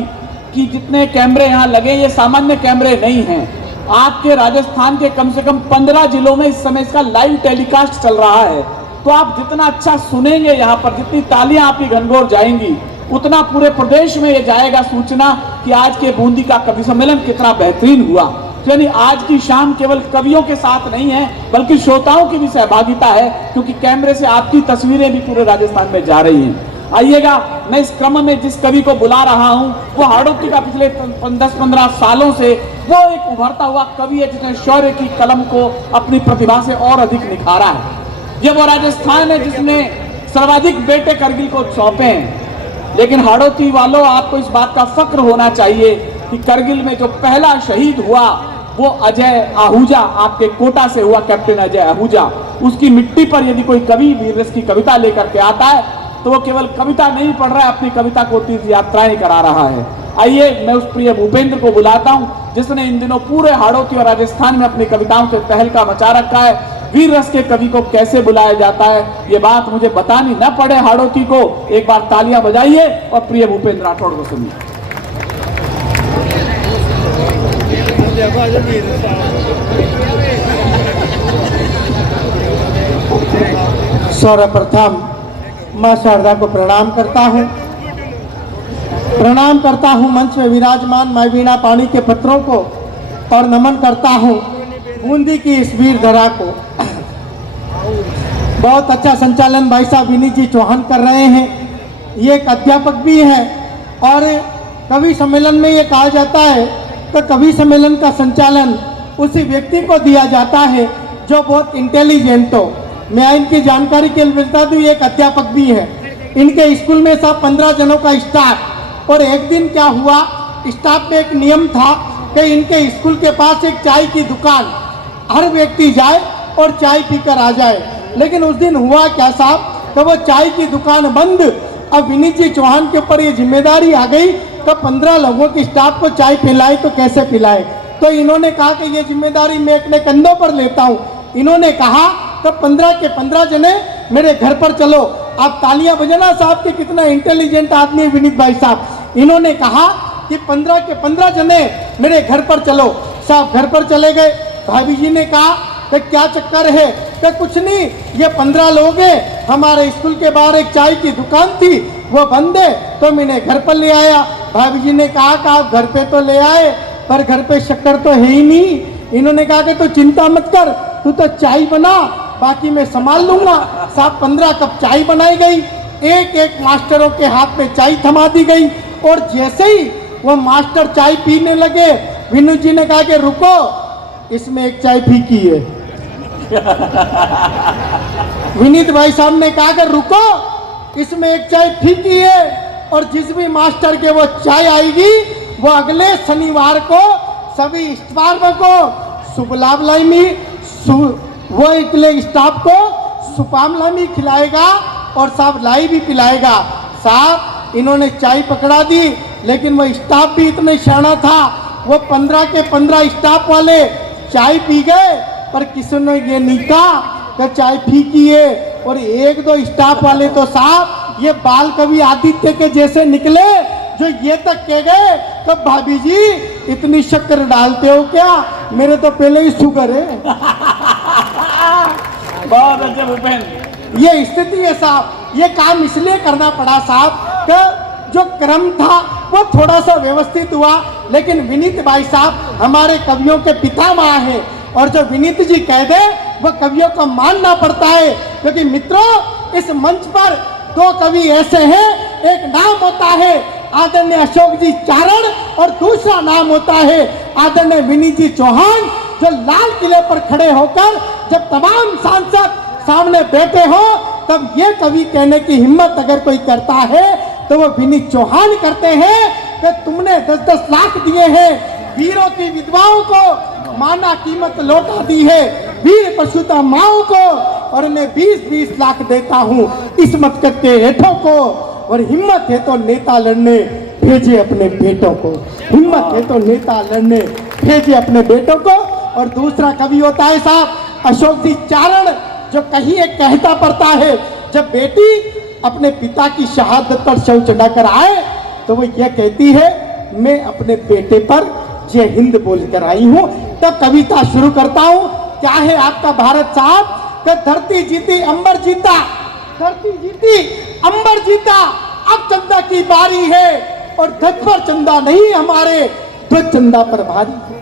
कि जितने कैमरे यहाँ लगे ये सामान्य कैमरे नहीं हैं। आपके राजस्थान के कम से कम 15 जिलों में इस समय इसका लाइव टेलीकास्ट चल रहा है। तो आप जितना अच्छा सुनेंगे यहाँ पर, जितनी तालियां आपकी घनघोर जाएंगी, उतना पूरे प्रदेश में ये जाएगा सूचना कि आज के बूंदी का कवि सम्मेलन कितना बेहतरीन हुआ। यानी आज की शाम केवल कवियों के साथ नहीं है बल्कि श्रोताओं की भी सहभागिता है, क्योंकि कैमरे से आपकी तस्वीरें भी पूरे राजस्थान में जा रही हैं। आइएगा, मैं इस क्रम में जिस कवि को बुला रहा हूं वो हाड़ौती का पिछले 10-15 सालों से वो एक उभरता हुआ कवि है जिसने शौर्य की कलम को अपनी प्रतिभा से और अधिक निखारा है। ये वो राजस्थान है जिसने सर्वाधिक बेटे करगिल को सौंपे हैं। लेकिन हाड़ौती वालों, आपको इस बात का फक्र होना चाहिए कि करगिल में जो पहला शहीद हुआ वो अजय आहूजा आपके कोटा से हुआ, कैप्टन अजय आहूजा। उसकी मिट्टी पर यदि कोई कवि वीर रस की कविता लेकर के आता है तो वो केवल कविता नहीं पढ़ रहा है, अपनी कविता को तीर्थ यात्राएं करा रहा है। आइए मैं उस प्रिय भूपेंद्र को बुलाता हूं जिसने इन दिनों पूरे हाड़ौती और राजस्थान में अपनी कविताओं से तहलका मचा रखा है। वीर रस के कवि को कैसे बुलाया जाता है ये बात मुझे बतानी न पड़े हाड़ौती को। एक बार तालियां बजाइए और प्रिय भूपेंद्र राठौड़ को सुनिए। सर्वप्रथम मां शारदा को प्रणाम करता हूँ। प्रणाम करता हूँ मंच में विराजमान माई वीणा पानी के पत्रों को और नमन करता हूँ बूंदी की इस वीर धरा को बहुत अच्छा संचालन भाई साहब विनीत जी चौहान कर रहे हैं। ये एक अध्यापक भी है और कवि सम्मेलन में ये कहा जाता है कि कवि सम्मेलन का संचालन उसी व्यक्ति को दिया जाता है जो बहुत इंटेलिजेंट हो। मैं इनकी जानकारी के लिए बता दूँ, एक अध्यापक भी है। इनके स्कूल में सब 15 जनों का स्टाफ, और एक दिन क्या हुआ, स्टाफ में एक नियम था कि इनके स्कूल के पास एक चाय की दुकान, हर व्यक्ति जाए और चाय पीकर आ जाए। लेकिन उस दिन हुआ क्या साहब, तो वो चाय की दुकान बंद। अब विनीत जी चौहान के ऊपर ये जिम्मेदारी आ गई कि 15 लोगों की स्टाफ को चाय पिलाए तो कैसे पिलाए। तो इन्होंने कहा कि ये जिम्मेदारी मैं अपने कंधों पर लेता हूँ। इन्होंने कहा कि 15 के 15 जने मेरे घर पर चलो। आप तालियां बजाना साहब कि कितना इंटेलिजेंट आदमी है विनीत भाई साहब। इन्होंने कहा कि 15 के 15 जने मेरे घर पर चलो। साहब घर पर चले गए। भाभी जी ने कहा कि क्या चक्कर है, कि कुछ नहीं, ये 15 लोग हैं, हमारे स्कूल के बाहर एक चाय की दुकान थी वो बंद है तो मैंने घर पर ले आया। भाभी जी ने कहा कि आप घर पे तो ले आए पर घर पे शक्कर तो है ही नहीं। इन्होंने कहा कि तू चिंता मत कर, तू तो चाय बना, बाकी मैं संभाल लूंगा। साहब 15 कप चाय बनाई गई, एक एक मास्टरों के हाथ में चाय थमा दी गई। और जैसे ही वो मास्टर चाय पीने लगे, विनोद जी ने कहा कि रुको, इसमें एक चाय फीकी है। विनीत भाई साहब ने कहा कि रुको, इसमें एक चाय फीकी है। और जिस भी मास्टर के वो चाय आएगी वो अगले शनिवार को सभी स्टाफ को सुबलाब लाइमी वो इतने स्टाफ को सुपाम लाइमी खिलाएगा और साहब लाई भी पिलाएगा। साहब इन्होंने चाय पकड़ा दी, लेकिन वो स्टाफ भी इतने शाना था, वो 15 के 15 स्टाफ वाले चाय पी गए पर किसी ने ये नहीं कहा कि चाय फीकी है। और एक दो स्टाफ वाले तो साहब ये बाल कवि आदित्य के जैसे निकले, जो ये तक कह गए तो भाभी जी इतनी शक्कर डालते हो क्या, मेरे तो पहले ही शुगर है। बहुत अच्छे भूपेन। ये स्थिति है साहब। ये काम इसलिए करना पड़ा साहब कि जो क्रम था वो थोड़ा सा व्यवस्थित हुआ। लेकिन विनीत भाई साहब हमारे कवियों के पितामह हैं और जो विनीत जी कह दे वो कवियों को मानना पड़ता है। क्योंकि मित्रों, इस मंच पर 2 कवि ऐसे हैं, एक नाम होता है आदरणीय अशोक जी चारण और दूसरा नाम होता है आदरणीय विनीत जी चौहान, जो लाल किले पर खड़े होकर जब तमाम सांसद सामने बैठे हो तब ये कवि कहने की हिम्मत अगर कोई करता है तो वो विनीत चौहान करते हैं कि तुमने 10-10 लाख दिए हैं, वीरों की विधवाओं को माना कीमत लौटा दी है, वीर प्रसूता माओ को, और मैं 20-20 लाख देता हूँ इस्मत के हेठों को। और हिम्मत है तो नेता लड़ने भेजे अपने बेटों को, हिम्मत है तो नेता लड़ने भेजे अपने बेटों को। और दूसरा कवि होता है साहब अशोक जी चारण, जो कहीं एक कहता पड़ता है, जब बेटी अपने पिता की शहादत पर शव चढ़ाकर आए तो वो ये कहती है मैं अपने बेटे पर जय हिंद बोलकर आई हूँ। तब कविता शुरू करता हूँ। क्या है आपका भारत साहब, कि धरती जीती अंबर जीता, धरती जीती अंबर जीता, अब चंदा की बारी है और ध्वज पर चंदा नहीं हमारे, ध्वज चंदा पर भारी है।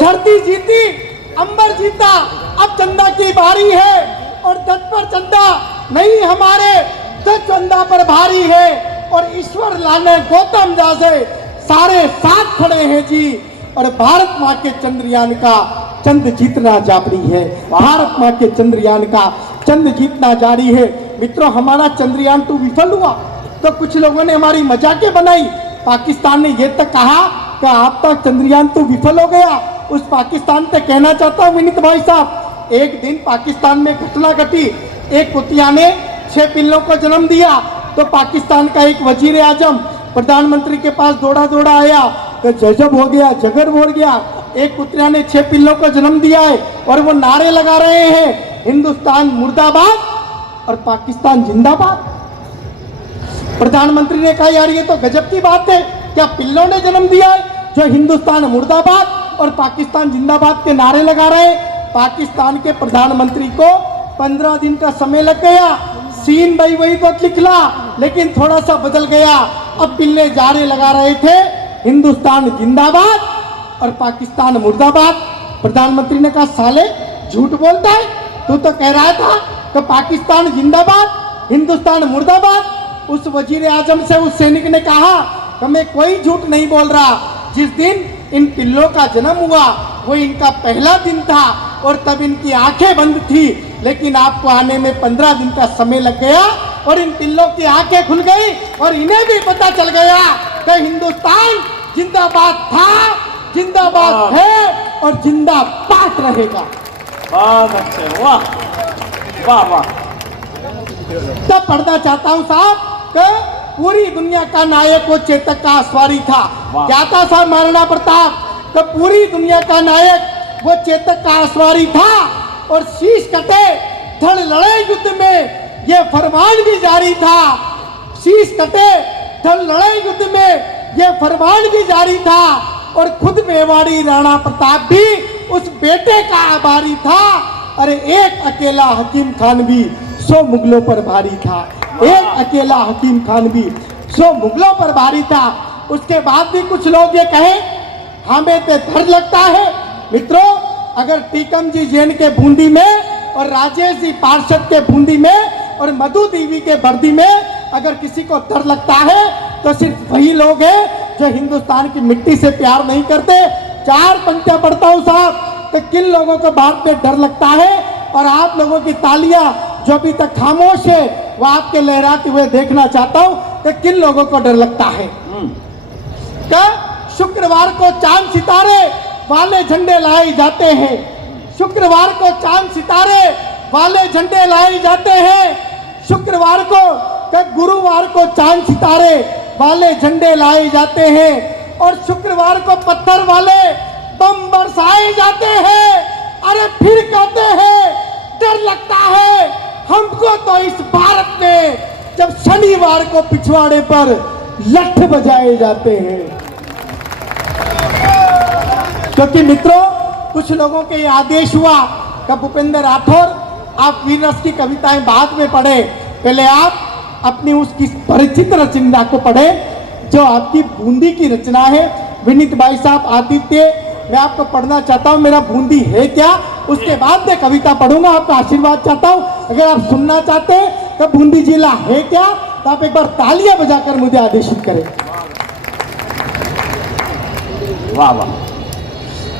धरती जीती अंबर जीता, अब चंदा की बारी है और ध्वज पर चंदा नहीं हमारे, ध्वज चंदा पर भारी है। और ईश्वर लाने गौतम दास सारे साथ खड़े हैं जी। और भारत माँ के चंद्रयान का चंद जीतना जारी है, भारत माँ के चंद्रयान का चंद जीतना जारी है। मित्रों, हमारा चंद्रयान 2 विफल हुआ तो कुछ लोगों ने हमारी मजाकें बनाई। पाकिस्तान ने ये तक कहा कि आप तक चंद्रयान 2 विफल हो गया। उस पाकिस्तान पे कहना चाहता हूँ विनीत भाई साहब, एक दिन पाकिस्तान में घटना घटी, एक कुतिया ने 6 पिल्लों को जन्म दिया। तो पाकिस्तान का एक वजीर आजम प्रधानमंत्री के पास दौड़ा दौड़ा आया कि जजब हो गया, जगर हो गया, एक कुतिया ने 6 पिल्लों को जन्म दिया है और वो नारे लगा रहे हैं हिंदुस्तान मुर्दाबाद और पाकिस्तान जिंदाबाद। प्रधानमंत्री ने कहा यार ये तो गजब की बात है, क्या पिल्लों ने जन्म दिया है जो हिंदुस्तान मुर्दाबाद और पाकिस्तान जिंदाबाद के नारे लगा रहे हैं। पाकिस्तान के प्रधानमंत्री को 15 दिन का समय लग गया, सीन भाई वही को लिखला, लेकिन थोड़ा सा बदल गया। अब पिल्ले जारे लगा रहे थे हिंदुस्तान जिंदाबाद और पाकिस्तान मुर्दाबाद। प्रधानमंत्री ने कहा साले झूठ बोलता है, तू तो कह रहा था कि पाकिस्तान जिंदाबाद हिंदुस्तान मुर्दाबाद। उस वजीर आजम से उस सैनिक ने कहा कि मैं कोई झूठ नहीं बोल रहा, जिस दिन इन पिल्लों का जन्म हुआ वो इनका पहला दिन था और तब इनकी आंखें बंद थी, लेकिन आपको आने में 15 दिन का समय लग गया और इन पिल्लों की आंखें खुल गई और इन्हें भी पता चल गया कि हिंदुस्तान जिंदाबाद था, जिंदाबाद है और जिंदाबाद रहेगा। बहुत अच्छे, वाह वाह वाह। तब पढ़ना चाहता हूं साहब कि पूरी दुनिया का नायक वो चेतक का आसवारी था। क्या था साहब महाराणा प्रताप? तो पूरी दुनिया का नायक वो चेतक का आसवारी था और शीश कटे धड़ लड़े युद्ध में ये फरमान भी जारी था। शीश कटे धड़ लड़े युद्ध में ये फरमान भी जारी था और खुद मेवाड़ी राणा प्रताप भी उस बेटे का आभारी था। अरे एक अकेला हकीम खान भी 100 मुगलों पर भारी था, एक अकेला हकीम खान भी 100 मुगलों पर भारी था। उसके बाद भी कुछ लोग ये कहें हमें तो डर लगता है। मित्रों, अगर टीकम जी जैन के बूंदी में और राजेश जी पार्षद के बूंदी में और मधु देवी के बर्दी में अगर किसी को डर लगता है तो सिर्फ वही लोग हैं जो हिंदुस्तान की मिट्टी से प्यार नहीं करते। 4 पंक्तियां पढ़ता हूं साहब, तो किन लोगों को बात में डर लगता है और आप लोगों की तालियां जो अभी तक खामोश है वो आपके लहराते हुए देखना चाहता हूं कि किन लोगों को डर लगता है। क्या शुक्रवार को चांद सितारे वाले झंडे लाए जाते हैं, शुक्रवार को चांद सितारे वाले झंडे लाए जाते हैं, शुक्रवार को क्या गुरुवार को चांद सितारे वाले झंडे लाए जाते हैं और शुक्रवार को पत्थर वाले बम बरसाए जाते हैं। अरे फिर कहते हैं डर लगता है हमको तो इस भारत में जब शनिवार को पिछवाड़े पर लठ बजाए जाते हैं। क्योंकि मित्रों, कुछ लोगों के ये आदेश हुआ कि भूपेंद्र राठौर आप वीर रस की कविताएं बाद में पढ़े, पहले आप अपनी उसकी परिचित रचना को पढ़े जो आपकी बूंदी की रचना है। विनीत भाई साहब, आदित्य, मैं आपको पढ़ना चाहता हूं मेरा बूंदी है क्या, उसके बाद मैं कविता पढ़ूंगा। आपका आशीर्वाद चाहता हूं। अगर आप सुनना चाहते हैं कि बूंदी जिला है क्या तो आप एक बार तालियां बजाकर मुझे आदेशित करें। वाह वाह।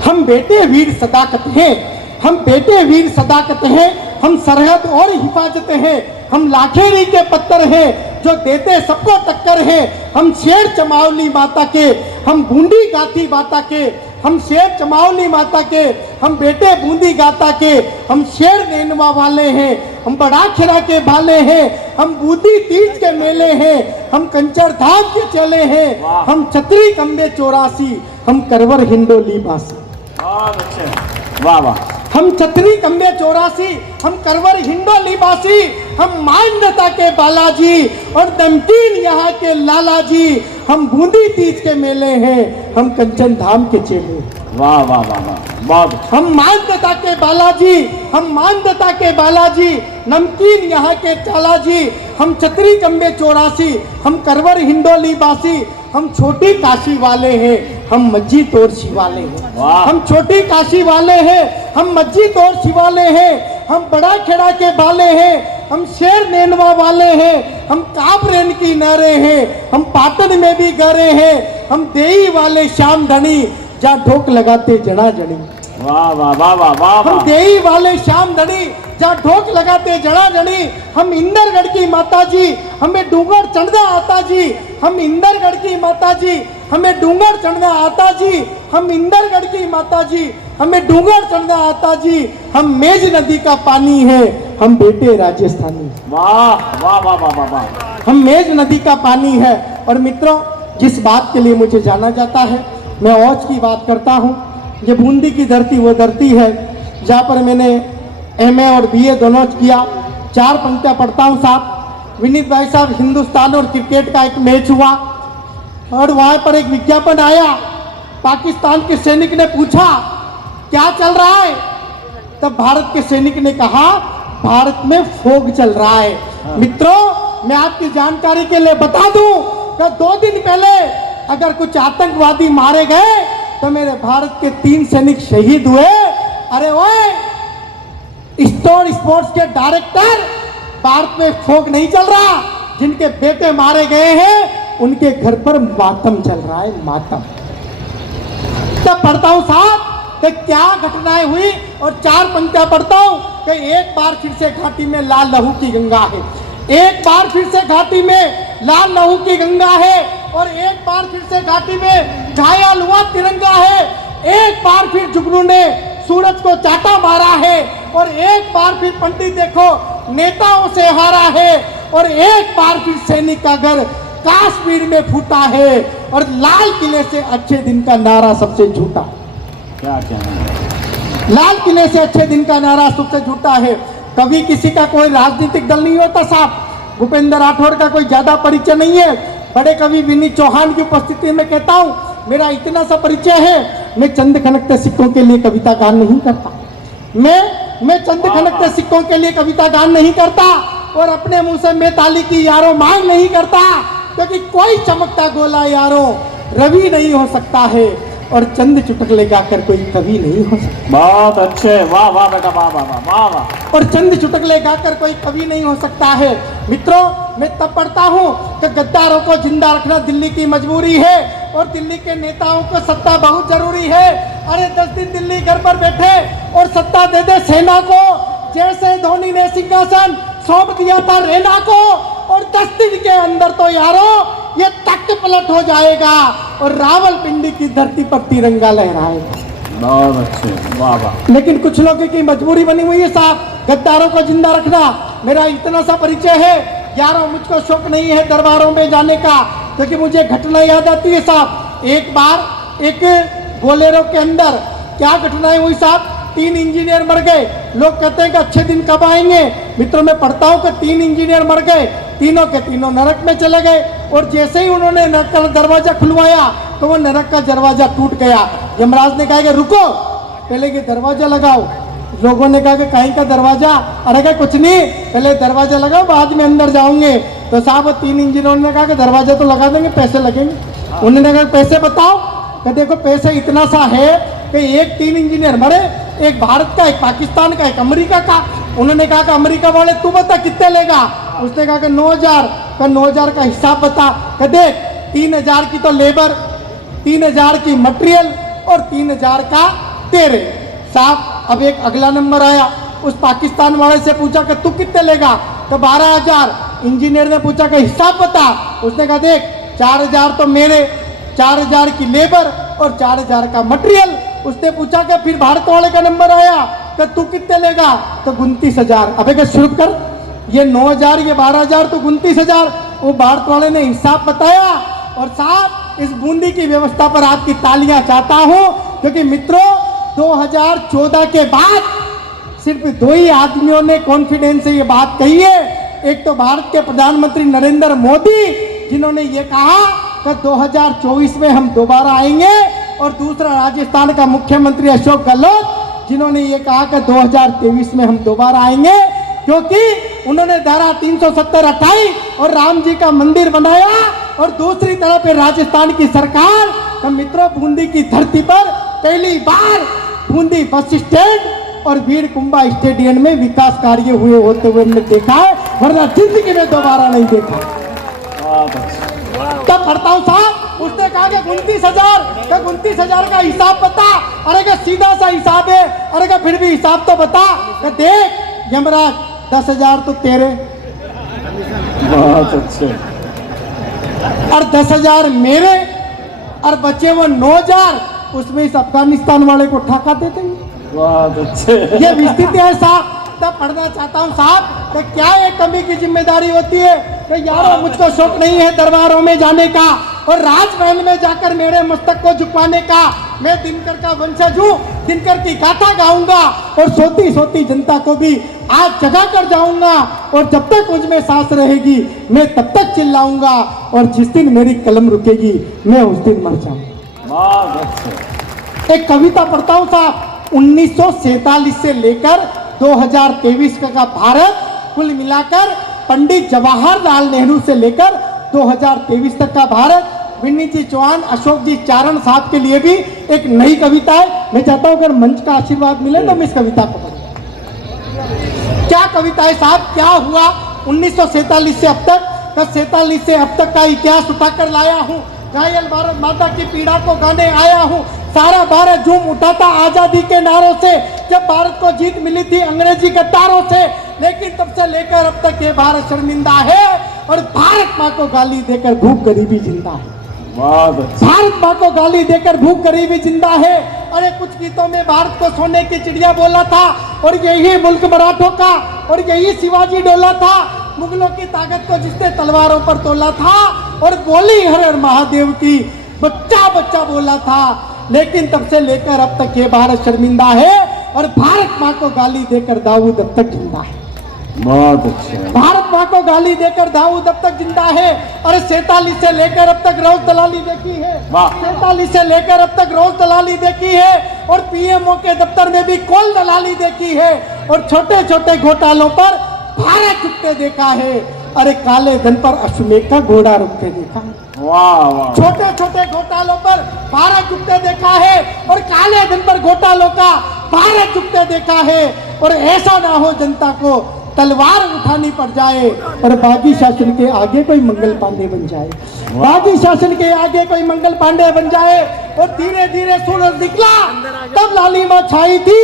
हम बेटे वीर सदाकत हैं, हम बेटे वीर सदाकत हैं, हम सरहद और हिफाजत हैं, हम लाखेरी के पत्थर हैं जो देते सबको टक्कर है। हम शेर चमावली माता के, हम बूंदी गाती माता के, हम शेर चमावली माता के, हम बेटे बूंदी गाता के, हम शेर नेनवा वाले हैं, हम बड़ा खिरा के भाले हैं, हम बूंदी तीज के मेले हैं, हम कंचर धाम के चले हैं, हम छतरी कम्बे 84, हम करवर हिंडोली बासी। बहुत अच्छे, वाह वाह। हम छतरी कम्बे 84, हम करवर हिंडोली बासी, हम मान्यता के बालाजी और नमकीन यहाँ के लाला जी, हम बूंदी तीज के मेले हैं, हम कंचन धाम के चेले। वाह वाह वाह वाह, बहुत। हम मान्यता के बालाजी, हम मान्यता के बालाजी, नमकीन यहाँ के चालाजी, हम छतरी कम्बे 84, हम करवर हिंडोली बासी, हम छोटी काशी वाले हैं, हम मज्जी तोड़ शिवाले हैं, हम छोटी काशी वाले हैं, हम मज्जी तोड़ शिवाले हैं, हम बड़ा खेड़ा के बाले हैं, हम शेर नेनवा वाले हैं, हम काबरेन की नारे हैं, हम पाटन में भी गरे हैं, हम देई वाले श्याम धनी जहाँ ढोक लगाते जड़ा जड़ी। वाह वाह वाह वाह वाह। हम देई वाले श्याम धनी जहाँ ढोक लगाते जड़ा जड़ी, हम इंदरगढ़ की माता जी हमें डूंगर चढ़ना आता जी, हम इंदरगढ़ की माता जी हमें डूंगर चढ़ना आता जी, हम इंदरगढ़ की माता जी हमें डूंगर चढ़ना आता जी, हम मेज नदी का पानी है, हम बेटे राजस्थानी। वाह वाह वाह वाह वाह वाह। हम मेज नदी का पानी है। और मित्रों, जिस बात के लिए मुझे जाना जाता है मैं औज की बात करता हूँ। ये बूंदी की धरती वो धरती है जहाँ पर मैंने MA और BA दोनों किया। 4 पंक्तियाँ पढ़ता हूँ साहब। विनीत भाई साहब, हिंदुस्तान और क्रिकेट का एक मैच हुआ और वहाँ पर एक विज्ञापन आया। पाकिस्तान के सैनिक ने पूछा क्या चल रहा है, तब भारत के सैनिक ने कहा भारत में फोग चल रहा है। मित्रों, मैं आपकी जानकारी के लिए बता दूं कि 2 दिन पहले अगर कुछ आतंकवादी मारे गए तो मेरे भारत के 3 सैनिक शहीद हुए अरे ओए, स्टोर स्पोर्ट्स के डायरेक्टर, भारत में फोक नहीं चल रहा, जिनके बेटे मारे गए हैं उनके घर पर मातम चल रहा है, मातम। जब पढ़ता हूं साहब कि क्या घटनाएं हुई और चार पंक्तियां पढ़ता हूं कि एक बार फिर से घाटी में लाल लहू की गंगा है, एक बार फिर से घाटी में लाल लहू की गंगा है, और एक बार फिर से घाटी में घायल हुआ तिरंगा है, एक बार फिर जुगनू ने सूरज को चाटा मारा है, और एक बार फिर पंडित देखो नेताओं से हारा है, और एक बार फिर सैनिक का घर कश्मीर में फूटा है, और लाल किले से अच्छे दिन का नारा सबसे झूठा। क्या क्या लाल किले से अच्छे दिन का नारा सबसे झूठा है। कभी किसी का कोई राजनीतिक दल नहीं होता साहब, भूपेंद्र राठौर का कोई ज्यादा परिचय नहीं है। बड़े कवि विनीत चौहान की उपस्थिति में कहता हूं, मेरा इतना सा परिचय है, मैं चंद खनकते सिक्कों के लिए कविता गान नहीं करता, मैं चंद खनकते सिक्कों के लिए कविता गान नहीं करता, और अपने मुंह से मैं ताली की यारों मांग नहीं करता, क्योंकि कोई चमकता गोला यारों रवि नहीं हो सकता है, और चंद चुटकुले गाकर कोई कवि नहीं हो सकता। बहुत अच्छे, वाह वाह बेटा, वाह वाह वाह वाह वाह। और चंद चुटकुले गाकर कोई कवि नहीं हो सकता है। मित्रों, मैं तब पढ़ता हूँ कि गद्दारों को जिंदा रखना दिल्ली की मजबूरी है, और दिल्ली के नेताओं को सत्ता बहुत जरूरी है। अरे 10 दिन दिल्ली घर पर बैठे और सत्ता दे दे सेना को, जैसे धोनी ने सिंहासन सौंप दिया था रैना को, और 10 दिन के अंदर तो यारों ये तख्त पलट हो जाएगा, और रावलपिंडी की धरती पर तिरंगा लहराएगा। बहुत अच्छे, वाह वाह। लेकिन कुछ लोगों की मजबूरी बनी हुई है साहब, गद्दारों को जिंदा रखना। मेरा इतना सा परिचय है यारों, मुझको शौक नहीं है दरबारों में जाने का, क्योंकि मुझे घटना याद आती है साहब। एक बार एक बोलेरो के अंदर क्या घटनाएं हुई साहब, 3 इंजीनियर मर गए। लोग कहते हैं कि अच्छे दिन कब आएंगे। मित्रों, मैं पढ़ता हूँ कि 3 इंजीनियर मर गए, तीनों के तीनों नरक में चले गए, और जैसे ही उन्होंने नरक का दरवाजा खुलवाया तो वो नरक का दरवाजा टूट गया। यमराज ने कहा कि रुको, पहले ये दरवाजा लगाओ। लोगों ने कहा कि कहीं का दरवाजा? अरे क्या कुछ नहीं, पहले दरवाजा लगाओ, बाद में अंदर जाओगे। तो साहब 3 इंजीनियरों ने कहा कि दरवाजा तो लगा देंगे, पैसे लगेंगे। उन्होंने कहा पैसे बताओ। कि देखो पैसे इतना सा है कि एक 3 इंजीनियर मरे, एक भारत का, एक पाकिस्तान का, एक अमेरिका का। उन्होंने कहा कि अमेरिका वाले तू बता कितने लेगा? उसने कहा कि 9,000 का। 9,000 का हिसाब बता। कि देख 3,000 की तो लेबर, 3,000 की मटेरियल, और 3,000 का तेरे। साहब अब एक अगला नंबर आया, उस पाकिस्तान वाले से पूछा कि तू कितने लेगा? तो 12,000। इंजीनियर ने पूछा कि हिसाब बता। उसने कहा देख 4,000 तो मेरे, 4,000 की लेबर और 4,000 का मटेरियल। उसने पूछा कि फिर भारत वाले का नंबर आया कि तू कितने लेगा? तो 29,000। अबे क्या शुरू कर, ये 9,000, ये 12,000, तो 29,000। वो भारत वाले ने हिसाब बताया। और साहब इस बूंदी की व्यवस्था पर आपकी तालियां चाहता हूं, क्योंकि मित्रों 2014 के बाद सिर्फ 2 ही आदमियों ने कॉन्फिडेंस से ये बात कही है। एक तो भारत के प्रधानमंत्री नरेंद्र मोदी, जिन्होंने ये कहा कि 2024 में हम दोबारा आएंगे, और दूसरा राजस्थान का मुख्यमंत्री अशोक गहलोत, जिन्होंने ये कहा कि 2023 में हम दोबारा आएंगे, क्योंकि उन्होंने धारा 370 हटाई और राम जी का मंदिर बनाया। और दूसरी तरफ राजस्थान की सरकार, तो मित्रों बूंदी की धरती पर पहली बार बूंदी बस स्टैंड और वीर कुंभा स्टेडियम में विकास कार्य हुए होते हुए हमने देखा है, वरना जिंदगी में दोबारा नहीं देखा। तब पढ़ता हूँ साहब, उसने कहा कि 29,000 का हिसाब बता। अरे क्या सीधा सा हिसाब है? अरे क्या फिर भी हिसाब तो बता। कि देख यमराज 10,000 तो तेरे, बहुत अच्छे, और 10,000 मेरे, और बचे वो 9,000, उसमें इस अफगानिस्तान वाले को ठका देते हैं। बहुत अच्छे। ये विस्तृति है साहब। तब पढ़ना चाहता हूँ साहब कि क्या एक कवि की जिम्मेदारी होती है कि यारों मुझको शौक नहीं है दरबारों में जाने का और राजमहल में जाकर मेरे मस्तक को झुकाने का। मैं दिनकर का वंशज हूँ, दिनकर की गाथा गाऊंगा और सोती सोती जनता को भी आज जगा कर जाऊंगा, और जब तक मुझ में सांस रहेगी मैं तब तक चिल्लाऊंगा, और जिस दिन मेरी कलम रुकेगी मैं उस दिन मर जाऊंगा। बहुत अच्छे। एक कविता पढ़ता हूँ साहब, 1947 से लेकर 2023 का भारत, कुल मिलाकर पंडित जवाहरलाल नेहरू से लेकर 2023 तक का भारत विन्नी जी चौहान, अशोक जी चारण साहब के लिए भी एक नई कविता है। मैं चाहता हूं अगर मंच का आशीर्वाद मिले तो मैं इस कविता को पढ़ूं। क्या कविता है साहब? क्या हुआ 1947 से अब तक, 47 से अब तक का इतिहास उठाकर लाया हूँ। घायल भारत माता की पीड़ा को गाने आया हूँ। सारा भारत झूम उठा था आजादी के नारों से, जब भारत को जीत मिली थी अंग्रेजी गद्दारों से। लेकिन तब से लेकर अब तक ये भारत शर्मिंदा है और भारत माँ को गाली देकर भूख गरीबी जिंदा है। भारत माँ को गाली देकर भूख गरीबी जिंदा है। अरे कुछ गीतों में भारत को सोने की चिड़िया बोला था और यही मुल्क मराठों का और यही शिवाजी डोला था। मुगलों की ताकत को जिसने तलवारों पर तोला था और बोली हर हर महादेव की बच्चा बच्चा बोला था। लेकिन तब से लेकर अब तक ये भारत शर्मिंदा है और भारत माँ को गाली देकर दाऊद अब तक जिंदा है। बहुत अच्छा। भारत माँ को गाली देकर दाऊद अब तक जिंदा है। और 47 से लेकर अब तक रोज दलाली देखी है। 47 से लेकर अब तक रोज दलाली देखी है और पीएमओ के दफ्तर में भी कॉल दलाली देखी है और छोटे छोटे घोटालों पर भारत झुकते देखा है। अरे काले धन पर अश्वमेध का घोड़ा रुकते देखा है। वाह वाह। छोटे छोटे घोटालों पर भारत झुकते देखा है और काले धन पर घोटालों का भारत झुकते देखा है। और ऐसा ना हो जनता को तलवार उठानी पड़ जाए और बागी शासन के आगे कोई मंगल पांडे बन जाए। बागी शासन के आगे कोई मंगल पांडे बन जाए। और धीरे धीरे सूरज निकला तब लालिमा छाई थी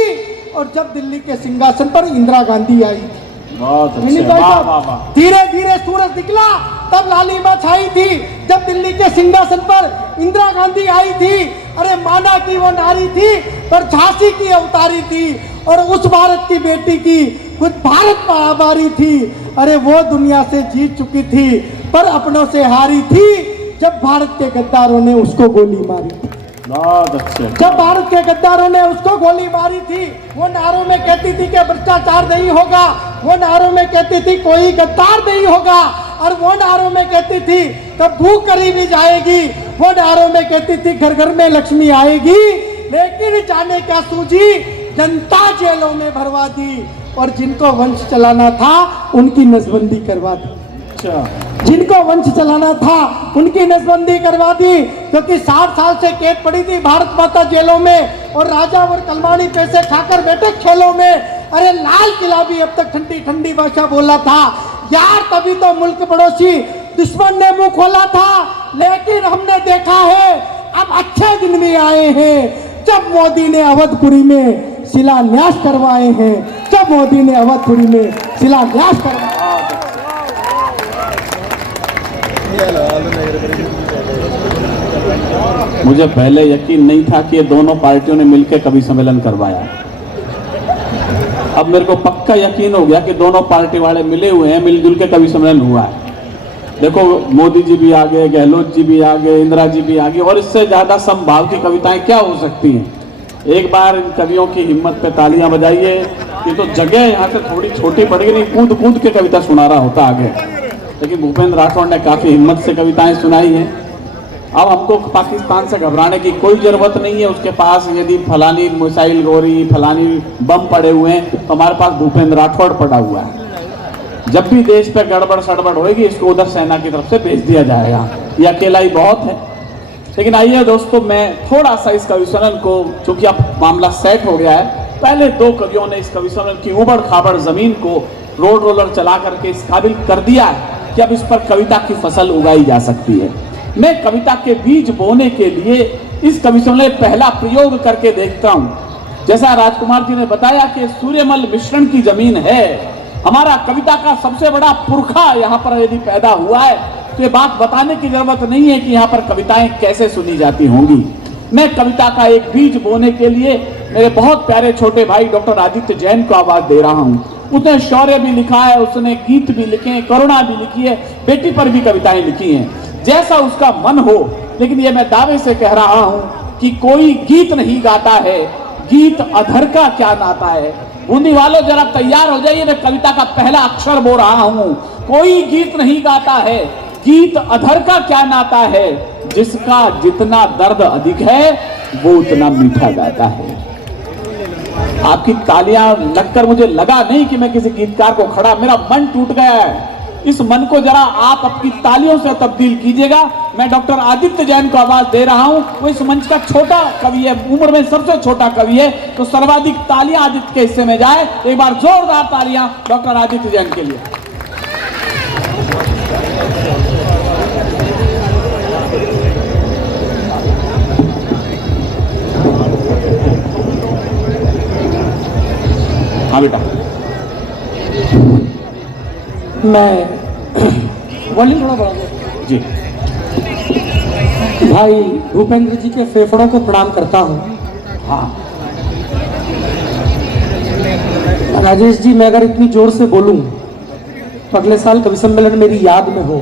और जब दिल्ली के सिंहासन पर इंदिरा गांधी आई थी। बहुत अच्छा। वाह वाह वाह। धीरे धीरे सूरज निकला तब लालिमा छाई थी जब दिल्ली के सिंहासन पर इंदिरा गांधी आई थी। अरे माना कि वो नारी थी पर झांसी की अवतारी थी और उस भारत की बेटी की खुद भारत में आभारी थी। अरे वो दुनिया से जीत चुकी थी पर अपनों से हारी थी जब भारत के गद्दारों ने उसको गोली मारी थी। बहुत अच्छे। जब भारत के गद्दारों ने उसको गोली मारी थी वो नारों में कहती थी कि भ्रष्टाचार नहीं होगा, वो नारों में कहती थी कोई गद्दार नहीं होगा और वो नारों में कहती थी कब भूख गरीबी जाएगी, वो नारों में कहती थी घर घर में लक्ष्मी आएगी। लेकिन जाने क्या सूझी, जनता जेलों में भरवा दी और जिनको वंश चलाना था उनकी नसबंदी करवा दी। जिनको वंश चलाना था उनकी नसबंदी करवा दी क्योंकि 60 साल से कैद पड़ी थी भारत माता जेलों में और राजा और कलमानी पैसे खाकर बैठे खेलों में। अरे लाल किला भी अब तक ठंडी ठंडी भाषा बोला था यार, तभी तो मुल्क पड़ोसी दुश्मन ने मुंह खोला था। लेकिन हमने देखा है अब अच्छे दिन भी आए हैं जब मोदी ने अवधपुरी में शिलान्यास करवाए हैं, जब मोदी ने अवधपुरी में शिलान्यास करवाए। मुझे पहले यकीन नहीं था कि ये दोनों पार्टियों ने मिलकर कवि सम्मेलन करवाया। अब मेरे को पक्का यकीन हो गया कि दोनों पार्टी वाले मिले हुए हैं, मिलजुल के कवि सम्मेलन हुआ है। देखो मोदी जी भी आ गए, गहलोत जी भी आ गए, इंदिरा जी भी आ गई और इससे ज्यादा समभाव की कविताएं क्या हो सकती हैं। एक बार इन कवियों की हिम्मत पे तालियां बजाइए। ये तो जगह यहाँ से थोड़ी छोटी पड़ गई, नहीं कूद कूद के कविता सुना रहा होता आगे। लेकिन भूपेंद्र राठौड़ ने काफी हिम्मत से कविताएं सुनाई हैं। अब हमको पाकिस्तान से घबराने की कोई जरूरत नहीं है। उसके पास यदि फलानी मिसाइल गोरी, फलानी बम पड़े हुए हैं तो हमारे पास भूपेंद्र राठौड़ पड़ा हुआ है। जब भी देश पे गड़बड़ सड़बड़ होगी इसको उधर सेना की तरफ से भेज दिया जाएगा। ये अकेला ही बहुत है। लेकिन आइए दोस्तों, मैं थोड़ा सा इस कवि सम्मेलन को, चूंकि अब मामला सेट हो गया है, पहले दो कवियों ने इस कवि सम्मेलन की उबड़ खाबड़ जमीन को रोड रोलर चला करके इस काबिल कर दिया कि अब इस पर कविता की फसल उगाई जा सकती है। मैं कविता के बीज बोने के लिए इस कवि सम्मेलन में पहला प्रयोग करके देखता हूं। जैसा राजकुमार जी ने बताया कि सूर्यमल मिश्रण की जमीन है, हमारा कविता का सबसे बड़ा पुरखा यहाँ पर यदि पैदा हुआ है तो ये बात बताने की जरूरत नहीं है कि यहाँ पर कविताएं कैसे सुनी जाती होंगी। मैं कविता का एक बीज बोने के लिए मेरे बहुत प्यारे छोटे भाई डॉक्टर आदित्य जैन को आवाज दे रहा हूँ। उसने शौर्य भी लिखा है, उसने गीत भी लिखे हैं, करुणा भी लिखी है, बेटी पर भी कविताएं लिखी हैं, जैसा उसका मन हो। लेकिन ये मैं दावे से कह रहा हूँ कि कोई गीत नहीं गाता है, गीत अधर का क्या नाता है। बूंदी वालों जरा तैयार हो जाइए, मैं कविता का पहला अक्षर बोल रहा हूँ। कोई गीत नहीं गाता है, गीत अधर का क्या नाता है। जिसका जितना दर्द अधिक है वो उतना मीठा गाता है। आपकी तालियां लगकर मुझे लगा नहीं कि मैं किसी गीतकार को खड़ा, मेरा मन टूट गया है। इस मन को जरा आप अपनी तालियों से तब्दील कीजिएगा। मैं डॉक्टर आदित्य जैन को आवाज दे रहा हूं। वो इस मंच का छोटा कवि है, उम्र में सबसे छोटा कवि है, तो सर्वाधिक तालियां आदित्य के हिस्से में जाए। एक बार जोरदार तालियां डॉक्टर आदित्य जैन के लिए। हाँ बेटा, मैं वॉल्यूम थोड़ा बढ़ा दो जी। भाई भूपेंद्र जी के फेफड़ों को प्रणाम करता हूँ। हाँ राजेश जी, मैं अगर इतनी जोर से बोलूं तो अगले साल कवि सम्मेलन मेरी याद में हो।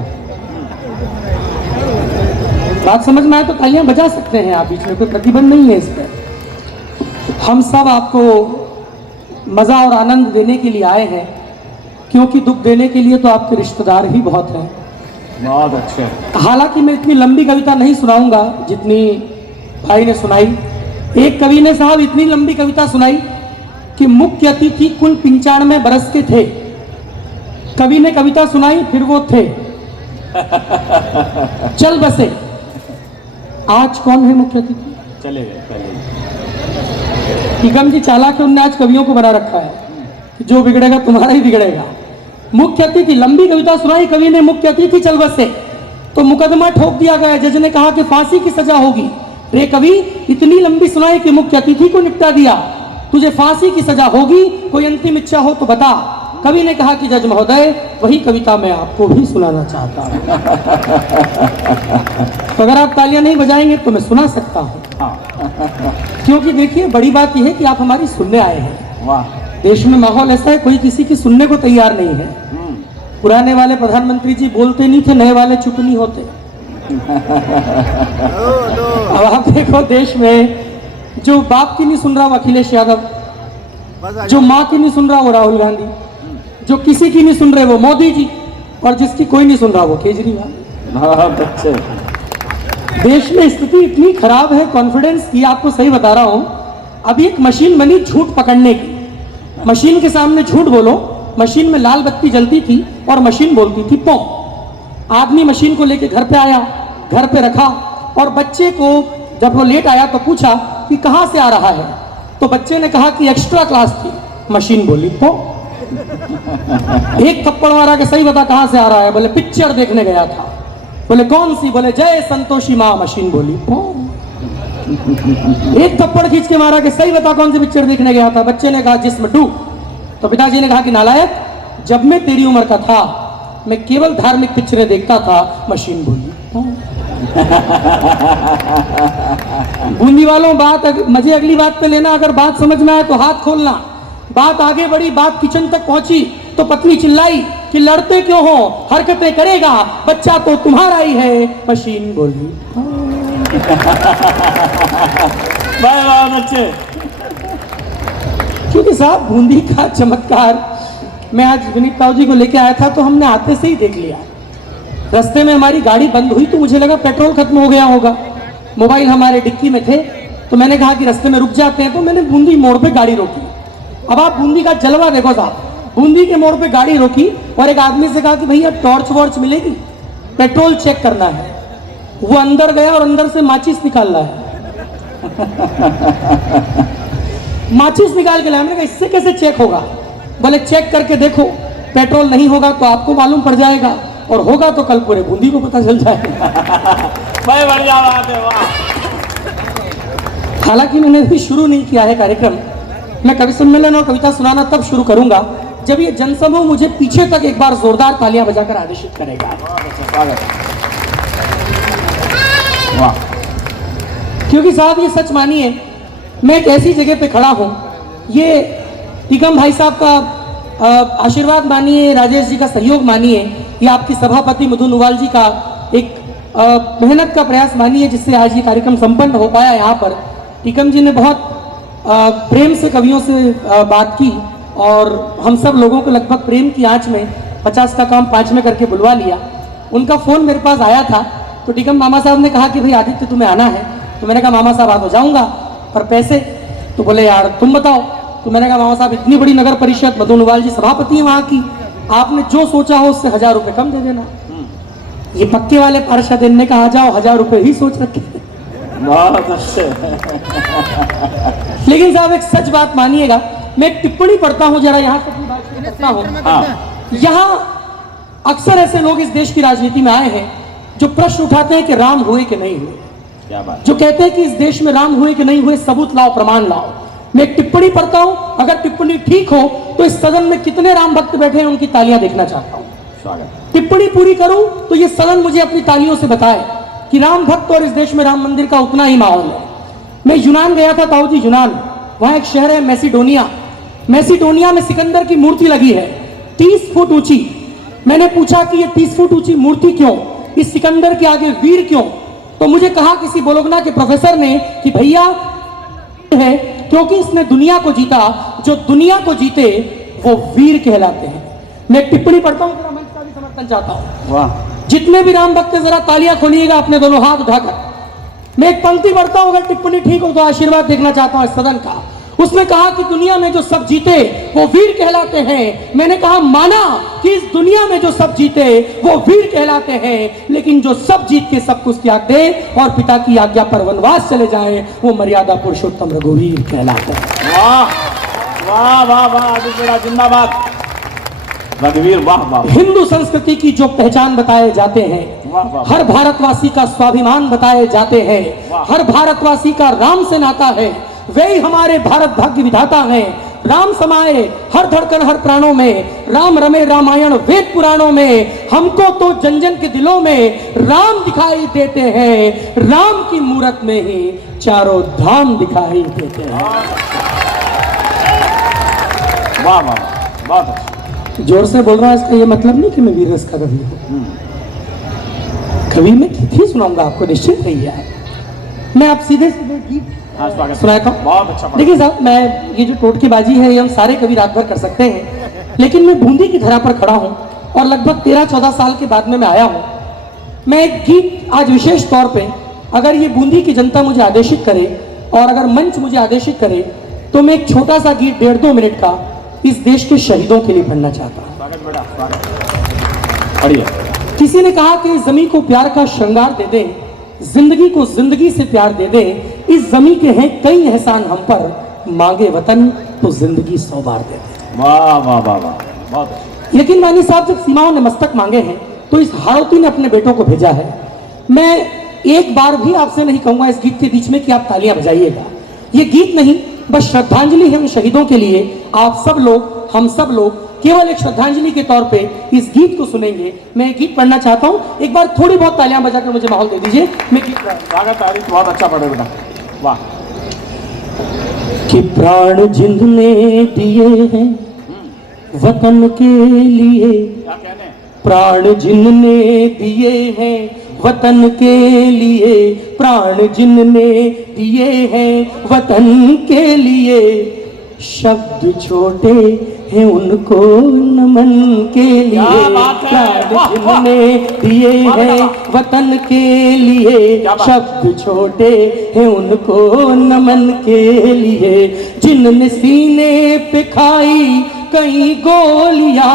बात समझ में आए तो तालियां बजा सकते हैं आप, बीच में कोई प्रतिबंध नहीं है इस पर। हम सब आपको मजा और आनंद देने के लिए आए हैं, क्योंकि दुख देने के लिए तो आपके रिश्तेदार ही बहुत हैं। बहुत अच्छे। हालांकि मैं इतनी लंबी कविता नहीं सुनाऊंगा जितनी भाई ने सुनाई। एक कवि ने साहब इतनी लंबी कविता सुनाई कि मुख्य अतिथि कुल 95 बरस के थे। कवि ने कविता सुनाई, फिर वो थे। चल बसे। आज कौन है मुख्य अतिथि? चले गए। निगम जी चालाक है, उनने आज कवियों को बना रखा है कि जो बिगड़ेगा तुम्हारा ही बिगड़ेगा। मुख्य अतिथि, लंबी कविता सुनाई कवि ने, मुख्य अतिथि चल बसे, तो मुकदमा ठोक दिया गया। जज ने कहा कि फांसी की सजा होगी। रे कवि, इतनी लंबी सुनाई कि मुख्य अतिथि को निपटा दिया, तुझे फांसी की सजा होगी, कोई अंतिम इच्छा हो तो बता। कवि ने कहा कि जज महोदय, वही कविता मैं आपको भी सुनाना चाहता हूं। तो अगर आप तालियां नहीं बजाएंगे तो मैं सुना सकता हूं। क्योंकि देखिए, बड़ी बात यह है कि आप हमारी सुनने आए हैं। वाह। देश में माहौल ऐसा है, कोई किसी की सुनने को तैयार नहीं है। पुराने वाले प्रधानमंत्री जी बोलते नहीं थे, नए वाले चुप नहीं होते। अब आप देखो, देश में जो बाप की नहीं सुन रहा वो अखिलेश यादव, जो माँ की नहीं सुन रहा वो राहुल गांधी, जो किसी की नहीं सुन रहे वो मोदी जी, और जिसकी कोई नहीं सुन रहा वो केजरीवाल। बहुत अच्छे। देश में स्थिति इतनी खराब है, कॉन्फिडेंस की, आपको सही बता रहा हूं। अभी एक मशीन बनी झूठ पकड़ने की। मशीन के सामने झूठ बोलो, मशीन में लाल बत्ती जलती थी और मशीन बोलती थी पौ। आदमी मशीन को लेके घर पे आया, घर पे रखा, और बच्चे को जब वो लेट आया तो पूछा कि कहां से आ रहा है, तो बच्चे ने कहा कि एक्स्ट्रा क्लास थी। मशीन बोली पौ। एक थप्पड़ मारा के सही बता कहां से आ रहा है, बोले पिक्चर देखने गया था। बोले कौन सी, बोले जय संतोषी मां। मशीन बोली पौ। एक थप्पड़ खींच के मारा कि सही बता कौन सी पिक्चर देखने गया था। बच्चे ने कहा जिस्म 2। तो पिताजी ने कहा कि नालायक, जब मैं तेरी उम्र का था मैं केवल धार्मिक पिक्चरें देखता था। मशीन बोली। बूंदी वालों, बात मजे अगली बात पे लेना, अगर बात समझ में आए तो हाथ खोलना। बात आगे बढ़ी, बात किचन तक पहुंची तो पत्नी चिल्लाई कि लड़ते क्यों हो, हरकतें करेगा, बच्चा तो तुम्हारा ही है। मशीन बोली। बच्चे, क्योंकि साहब बूंदी का चमत्कार मैं आज विनीत ताऊ जी को लेके आया था तो हमने आते से ही देख लिया। रास्ते में हमारी गाड़ी बंद हुई तो मुझे लगा पेट्रोल खत्म हो गया होगा। मोबाइल हमारे डिक्की में थे तो मैंने कहा कि रास्ते में रुक जाते हैं, तो मैंने बूंदी मोड़ पे गाड़ी रोकी। अब आप बूंदी का जलवा देखो साहब, बूंदी के मोड़ पे गाड़ी रोकी और एक आदमी से कहा कि भैया टॉर्च वॉर्च मिलेगी, पेट्रोल चेक करना है। वो अंदर गया और अंदर से माचिस निकाल रहा है। माचिस निकाल के लाया। मैंने कहा इससे कैसे चेक होगा? बोले चेक करके देखो, पेट्रोल नहीं होगा तो आपको मालूम पड़ जाएगा, और होगा तो कल पूरे बूंदी को पता चल जाएगा। भाई बढ़िया बात है, वाह। हालांकि मैंने अभी शुरू नहीं किया है कार्यक्रम। मैं कवि सम्मेलन और कविता सुनाना तब शुरू करूंगा जब ये जनसमूह मुझे पीछे तक एक बार जोरदार तालियां बजाकर आदेशित करेगा। वाह। क्योंकि साहब ये सच मानिए, मैं एक ऐसी जगह पे खड़ा हूं, ये टिकम भाई साहब का आशीर्वाद मानिए, राजेश जी का सहयोग मानिए, ये आपकी सभापति मधु नुवाल जी का एक मेहनत का प्रयास मानिए, जिससे आज ये कार्यक्रम संपन्न हो पाया। यहाँ पर टिकम जी ने बहुत प्रेम से कवियों से बात की, और हम सब लोगों को लगभग प्रेम की आंच में 50 का काम 5 में करके बुलवा लिया। उनका फ़ोन मेरे पास आया था तो टिकम मामा साहब ने कहा कि भाई आदित्य तुम्हें आना है। तो मैंने कहा मामा साहब आ तो जाऊँगा, पर पैसे? तो बोले यार तुम बताओ। तो मैंने कहा मामा साहब इतनी बड़ी नगर परिषद, मधु नुवाल जी सभापति हैं वहाँ की, आपने जो सोचा हो उससे 1000 रुपए कम दे देना। ये पक्के वाले पार्षद ने कहा जाओ 1000 रुपए ही सोच रखे। बहुत अच्छे। लेकिन साहब एक सच बात मानिएगा, मैं एक टिप्पणी पढ़ता हूं, जरा यहाँ तक बात करता हूं। हाँ, यहाँ अक्सर ऐसे लोग इस देश की राजनीति में आए हैं जो प्रश्न उठाते हैं कि राम हुए कि नहीं हुए, क्या बात। जो कहते हैं कि इस देश में राम हुए कि नहीं हुए, सबूत लाओ, प्रमाण लाओ। मैं एक टिप्पणी पढ़ता हूं, अगर टिप्पणी ठीक हो तो इस सदन में कितने राम भक्त बैठे हैं उनकी तालियां देखना चाहता हूं। स्वागत। टिप्पणी पूरी करूं तो ये सदन मुझे अपनी तालियों से बताए कि राम भक्त और इस देश में राम मंदिर का उतना ही माहौल है। मैं यूनान गया था, ताऊ जी, यूनान। वहां एक शहर है मैसिडोनिया। मैसिडोनिया में सिकंदर की मूर्ति लगी है 30 फुट ऊंची। मैंने पूछा कि ये 30 फुट ऊंची मूर्ति क्यों, इस सिकंदर के आगे वीर क्यों? तो मुझे कहा किसी बोलोगना के प्रोफेसर ने कि भैया है क्योंकि इसने दुनिया को जीता, जो दुनिया को जीते वो वीर कहलाते हैं। मैं एक टिप्पणी पढ़ता हूं, जरा मंच का भी समर्थन चाहता हूं। वाह। जितने भी राम भक्त जरा तालियां खोलिएगा अपने दोनों हाथ उठाकर। मैं एक पंक्ति पढ़ता हूं, अगर टिप्पणी ठीक हो तो आशीर्वाद देखना चाहता हूं इस सदन का। उसने कहा कि दुनिया में जो सब जीते वो वीर कहलाते हैं। मैंने कहा माना कि इस दुनिया में जो सब जीते वो वीर कहलाते हैं, लेकिन जो सब जीत के सब कुछ त्याग दे और पिता की आज्ञा पर वनवास चले जाए वो मर्यादा पुरुषोत्तम रघुवीर कहलाते हैं। वाह वाह वाह वाह, अभी जिंदाबाद रघुवीर। वाह वाह। हिंदू संस्कृति की जो पहचान बताए जाते हैं, वाह वाह। हर भारतवासी का स्वाभिमान बताए जाते हैं, वाह। हर भारतवासी का राम से नाता है, वे ही हमारे भारत भाग्य विधाता हैं। राम समाये हर धड़कन हर प्राणों में, राम रमे रामायण वेद पुराणों में। हमको तो जन जन के दिलों में राम दिखाई देते हैं, राम की मूरत में ही चारों धाम दिखाई देते हैं। वाह वाह, बहुत अच्छा। जोर से बोल रहा है, इसका ये मतलब नहीं कि मैं वीर रस का कवि हूं। कवि मैं गीत ही सुनाऊंगा आपको, निश्चित रहिए आप। मैं आप सीधे सीधे गीत हाँ, स्वागत। सुनाता हूं। बहुत अच्छा। देखिए साहब, मैं ये जो टोटकेबाजी है ये हम सारे कवि रात भर कर सकते हैं, लेकिन मैं बूंदी की धरा पर खड़ा हूं और लगभग 13-14 साल के बाद में मैं आया हूं। मैं एक गीत आज विशेष तौर पे, अगर ये बूंदी की जनता मुझे आदेशित करे और अगर मंच मुझे आदेशित करे तो मैं एक छोटा सा गीत 1.5-2 मिनट का इस देश के शहीदों के लिए पढ़ना चाहता हूं। स्वागत बेटा, स्वागत। बढ़िया। किसी ने कहा कि इस जमी को प्यार का श्रृंगार दे दें, जिंदगी को जिंदगी से प्यार दे दें। इस जमी के हैं कई एहसान हम पर, मांगे वतन तो जिंदगी 100 बार दे दें। वाह वाह वाह वाह, बहुत अच्छा। लेकिन मानी साहब, जब सीमाओं ने मस्तक मांगे हैं तो इस हाड़ौती ने अपने बेटों को भेजा है। मैं एक बार भी आपसे नहीं कहूंगा इस गीत के बीच में कि आप तालियां बजाइएगा। ये गीत नहीं, बस श्रद्धांजलि है उन शहीदों के लिए। आप सब लोग, हम सब लोग केवल एक श्रद्धांजलि के तौर पे इस गीत को सुनेंगे। मैं एक गीत पढ़ना चाहता हूं, एक बार थोड़ी बहुत तालियां बजाकर मुझे माहौल दे दीजिए। मैं गीत स्वागत तारीफ, बहुत अच्छा पढ़े बेटा। वाह। कि प्राण जिन्होंने दिए हैं वतन के लिए, क्या कहने? प्राण जिन्होंने दिए हैं वतन के लिए, प्राण जिन्होंने दिए हैं वतन के लिए, शब्द छोटे हैं उनको नमन के लिए। क्या बात है? प्राण जिन्होंने दिए हैं वतन के लिए, क्या बात? शब्द छोटे हैं उनको नमन के लिए, जिनने सीने पे खाई कई गोलियां,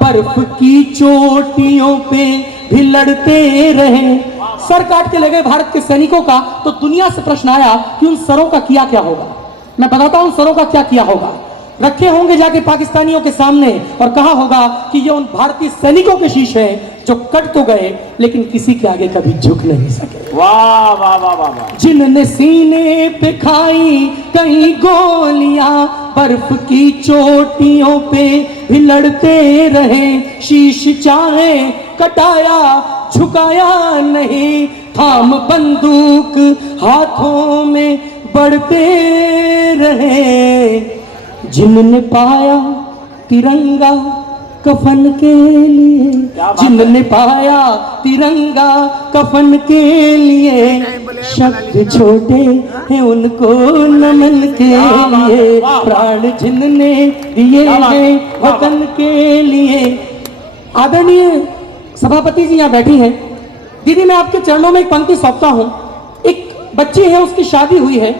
बर्फ की चोटियों पे भी लड़ते रहे। सर काट के ले गए भारत के सैनिकों का, तो दुनिया से प्रश्न आया कि उन सरों का किया क्या होगा। मैं बताता हूं सरों का क्या किया होगा। रखे होंगे जाके पाकिस्तानियों के सामने और कहा होगा कि ये उन भारतीय सैनिकों के शीश हैं जो कट तो गए लेकिन किसी के आगे कभी झुक नहीं सके। वाह वाह वाह वाह वाह। जिनने सीने पे खाई कई गोलियां, बर्फ की चोटियों पे भी लड़ते रहे, शीश चाहे कटाया झुकाया नहीं, थाम बंदूक हाथों में बढ़ते रहे। जिनने पाया तिरंगा कफन के लिए, जिनने पाया तिरंगा कफन के लिए, शब्द छोटे हैं उनको नमन के लिए, प्राण जिनने दिए हैं वतन के लिए। आदरणीय सभापति जी यहाँ बैठी हैं। दीदी, मैं आपके चरणों में एक पंक्ति सौंपता हूँ। एक बच्ची है, उसकी शादी हुई है,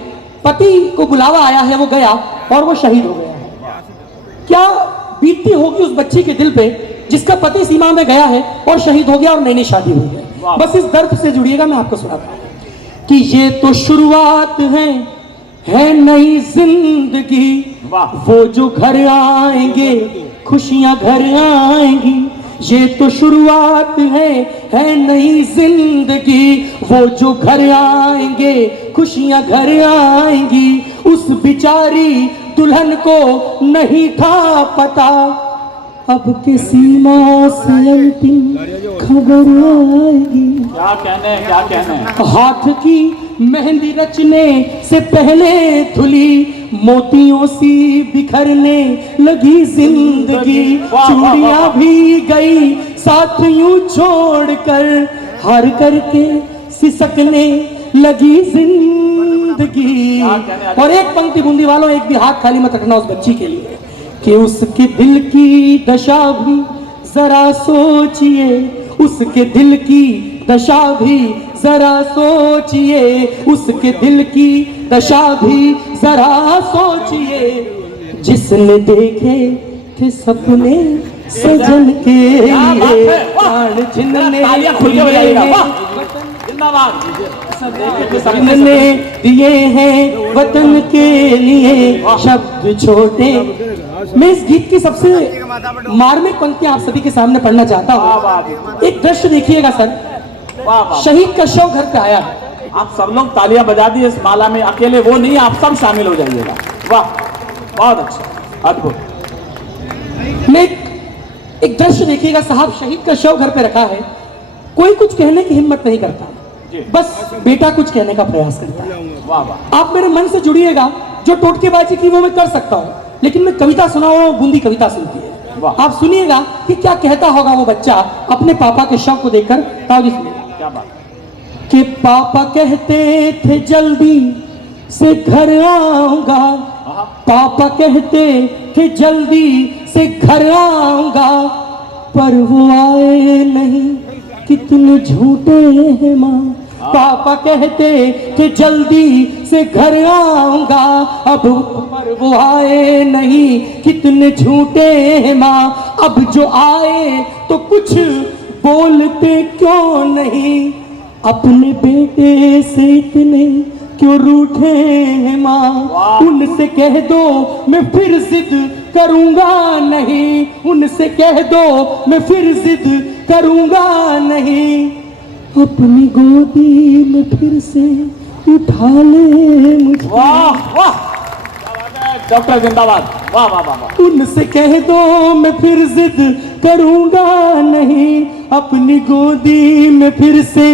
पति को बुलावा आया है, वो गया और वो शहीद हो गया है। क्या बीतती होगी उस बच्ची के दिल पे जिसका पति सीमा में गया है और शहीद हो गया और नई नई शादी हुई है। बस इस दर्द से जुड़िएगा, मैं आपको सुनाता हूं कि ये तो शुरुआत है नई जिंदगी, वो जो घर आएंगे खुशियां घर आएंगी। ये तो शुरुआत है नई जिंदगी, वो जो घर आएंगे खुशियां घर आएंगी। उस बिचारी दुल्हन को नहीं था पता अब के सीमा से अंतिम खबर आएगी। क्या कहने हाथ की मेहंदी रचने से पहले धुली मोतियों सी बिखरने लगी जिंदगी। चूड़ियां भी गई साथ यूं छोड़कर, हार करके सिसकने लगी जिंदगी। और एक पंक्ति बूंदी वालों, एक भी हाथ खाली मत रखना उस बच्ची के लिए कि उसके दिल की दशा भी जरा सोचिए, उसके दिल की दशा भी जरा सोचिए, उसके दिल की दशा भी जरा सोचिए। जिसने देखे थे सपने सजन के लिए, प्राण जिनने सपने दिए हैं वतन के लिए, शब्द छोटे। मैं इस गीत की सबसे मार्मिक पंक्तियां आप सभी के सामने पढ़ना चाहता हूँ। एक दृश्य देखिएगा सर, शहीद का शव घर पे आया है। आप सब लोग तालियां बजा दिए इस माला में, अकेले वो नहीं, आप सब शामिल हो जाइएगा। वाह, बहुत अच्छा, अद्भुत। मैं एक दृश्य देखिएगा साहब, शहीद का शव घर पे रखा है, कोई कुछ कहने की हिम्मत नहीं करता, बस बेटा कुछ कहने का प्रयास करता है। वाह वाह। आप मेरे मन से जुड़िएगा, जो टोटकेबाजी की वो मैं कर सकता हूँ, लेकिन मैं कविता सुना रहा हूँ, बूंदी कविता सुनती है। आप सुनिएगा कि क्या कहता होगा वो बच्चा अपने पापा के शव को देखकर। ताऊजी सुनिएगा क्या बात कि पापा कहते थे जल्दी से घर आऊंगा, पापा कहते थे जल्दी से घर आऊंगा, पर वो आए नहीं, कितने झूठे हैं माँ। पापा कहते थे जल्दी से घर आऊंगा, अब पर वो आए नहीं, कितने झूठे हैं माँ। अब जो आए तो कुछ बोलते क्यों नहीं, अपने बेटे से इतने क्यों रूठे हैं माँ। उनसे कह दो मैं फिर जिद करूंगा नहीं, उनसे कह दो मैं फिर जिद करूंगा नहीं, अपनी गोदी में फिर से उठा ले मुझे। वाह वाह, डॉक्टर जिंदाबाद, वाह वाह वाह। उनसे कह दो मैं फिर जिद करूंगा नहीं, अपनी गोदी में फिर से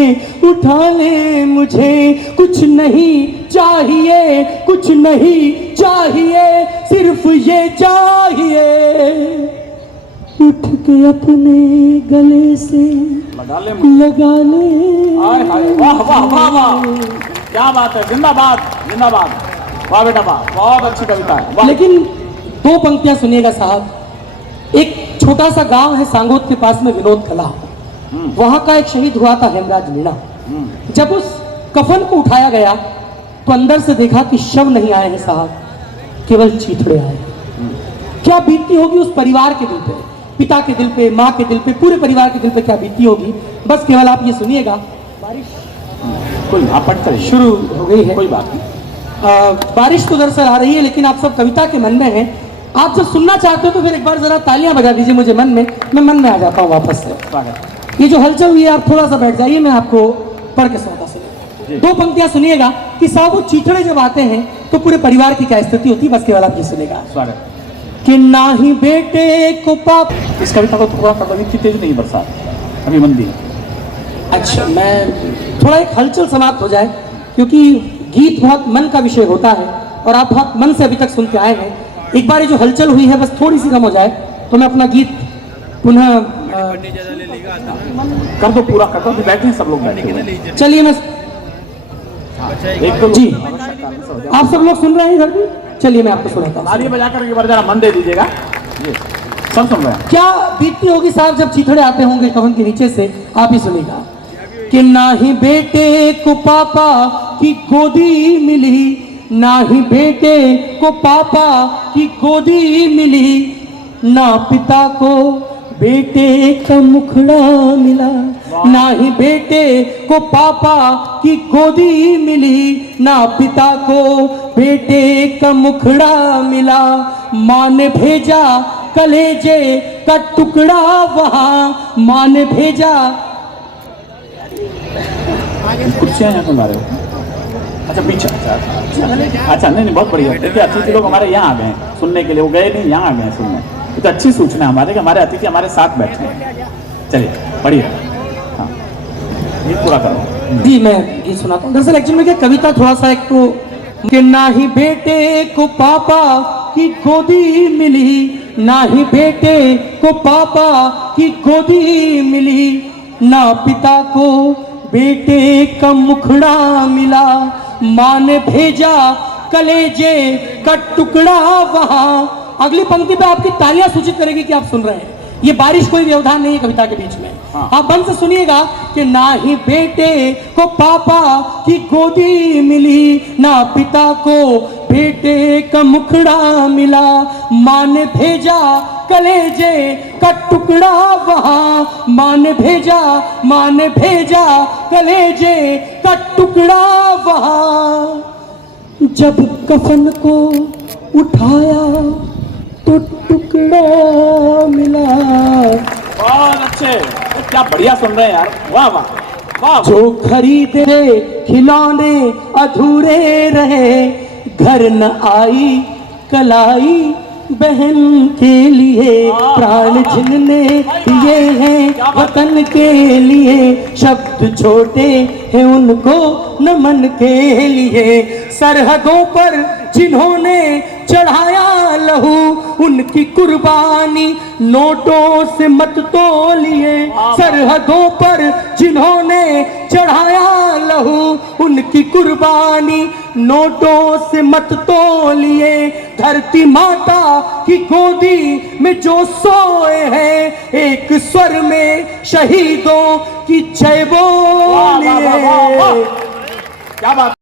उठा ले मुझे। कुछ नहीं चाहिए, कुछ नहीं चाहिए, सिर्फ ये चाहिए, उठ के अपने गले से लगा ले। हाय हाय, वाह वाह वाह वाह, क्या बात है, जिंदाबाद जिंदाबाद, वाह बेटा वाह, बहुत अच्छी कविता है, वाह। लेकिन दो पंक्तियां सुनिएगा साहब। एक छोटा सा गांव है सांगोद के पास में, विनोद कला, वहां का एक शहीद हुआ था हेमराज मीणा। जब उस कफन को उठाया गया तो अंदर से देखा कि शव नहीं आए हैं साहब, केवल चीथड़े आए। क्या बीतती होगी उस परिवार के दिल पे, पिता के दिल पे, माँ के दिल पे, पूरे परिवार के दिल पे क्या बीतती होगी। बस केवल आप ये सुनिएगा। बारिश कोई आप पढ़ते रहिए, शुरू हो गई है, कोई बात नहीं। बारिश तो दरअसल आ रही है, लेकिन आप सब कविता के मन में हैं। आप जब सुनना चाहते हो तो फिर एक बार जरा तालियां बजा दीजिए मुझे मन में, मैं मन में आ जाता हूँ वापस से। ये जो हलचल हुई है, आप थोड़ा सा बैठ जाइए, मैं आपको पढ़ के सुनाता हूँ। दो पंक्तियां सुनिएगा कि साहब वो चीथड़े जब आते हैं तो पूरे परिवार की क्या स्थिति होती है। बस केवल आप ये सुनेगा स्वागत कि ना ही बेटे को पाप। इस कविता को थोड़ा सा इतनी तेज नहीं बरसा, अभी मंदी है। अच्छा, मैं थोड़ा एक हलचल समाप्त हो जाए, क्योंकि गीत बहुत मन का विषय होता है और आप बहुत मन से अभी तक सुनते आए हैं। एक बार ये जो हलचल हुई है बस थोड़ी सी कम हो जाए तो मैं अपना गीत पुनः कर दो, पूरा कर दो, बैठे हैं सब लोग बैठे। चलिए मैं एक तो जी, आप सब लोग सुन रहे हैं इधर भी, चलिए मैं आपको सुनाता हूँ। तालियां बजाकर एक बार जरा मन दे दीजिएगा, ये सब सुन रहे हैं। क्या बीतती होगी साहब जब चीथड़े आते होंगे कफन के नीचे से। आप ही सुनेगा कि ना ही बेटे को पापा की गोदी मिली, ना ही बेटे को पापा की गोदी मिली, ना पिता को बेटे का मुखड़ा मिला, ना ही बेटे को पापा की गोदी मिली, ना पिता को बेटे का मुखड़ा मिला। माँ ने भेजा कलेजे का टुकड़ा वहाँ, माँ ने भेजा। कुर्सियाँ यहाँ तुम्हारे अच्छा पीछे अच्छा नहीं बहुत बढ़िया। देखिए अतिथि लोग हमारे यहाँ आ गए हैं सुनने के लिए, वो गए नहीं यहाँ आ गए हैं सुनने। तो अच्छी सूचना है हमारे कि हमारे अतिथि हमारे साथ बैठे हैं। चलिए बढ़िया, हाँ ये पूरा करो। जी मैं ये सुनाता हूँ। दरअसल एक्चुअली में क्या कविता थोड़ा सा एक तो कि ना ही बेटे को पापा की गोदी मिली, ना ही बेटे को पापा की गोदी मिली, ना पिता को बेटे का मुखड़ा मिला। माँ ने भेजा कलेजे का टुकड़ा वहाँ। अगली पंक्ति पे आपकी तालियां सूचित करेगी कि आप सुन रहे हैं। ये बारिश कोई व्यवधान नहीं है कविता के बीच में। हाँ। आप बंद से सुनिएगा कि ना ही बेटे को पापा की गोदी मिली, ना पिता को बेटे का मुखड़ा मिला। माँ ने भेजा कलेजे का टुकड़ा वहाँ, माँ ने भेजा कलेजे का टुकड़ा वहाँ। जब कफन को उठाया तो टुकड़ा मिला। बहुत अच्छे, क्या बढ़िया सुन रहे हैं यार, वाह वाह वाह। जो खरीदे खिलौने अधूरे रहे, घर न आई कलाई बहन के लिए, प्राण जिनने दिए हैं वतन के लिए, शब्द छोटे हैं उनको नमन के लिए। सरहदों पर जिन्होंने चढ़ाया लहू, उनकी कुर्बानी नोटों से मत तोलिए। सरहदों पर जिन्होंने चढ़ाया लहू, उनकी कुर्बानी नोटों से मत तोलिए। धरती माता की गोदी में जो सोए हैं, एक स्वर में शहीदों की जय बोलिए। क्या बात।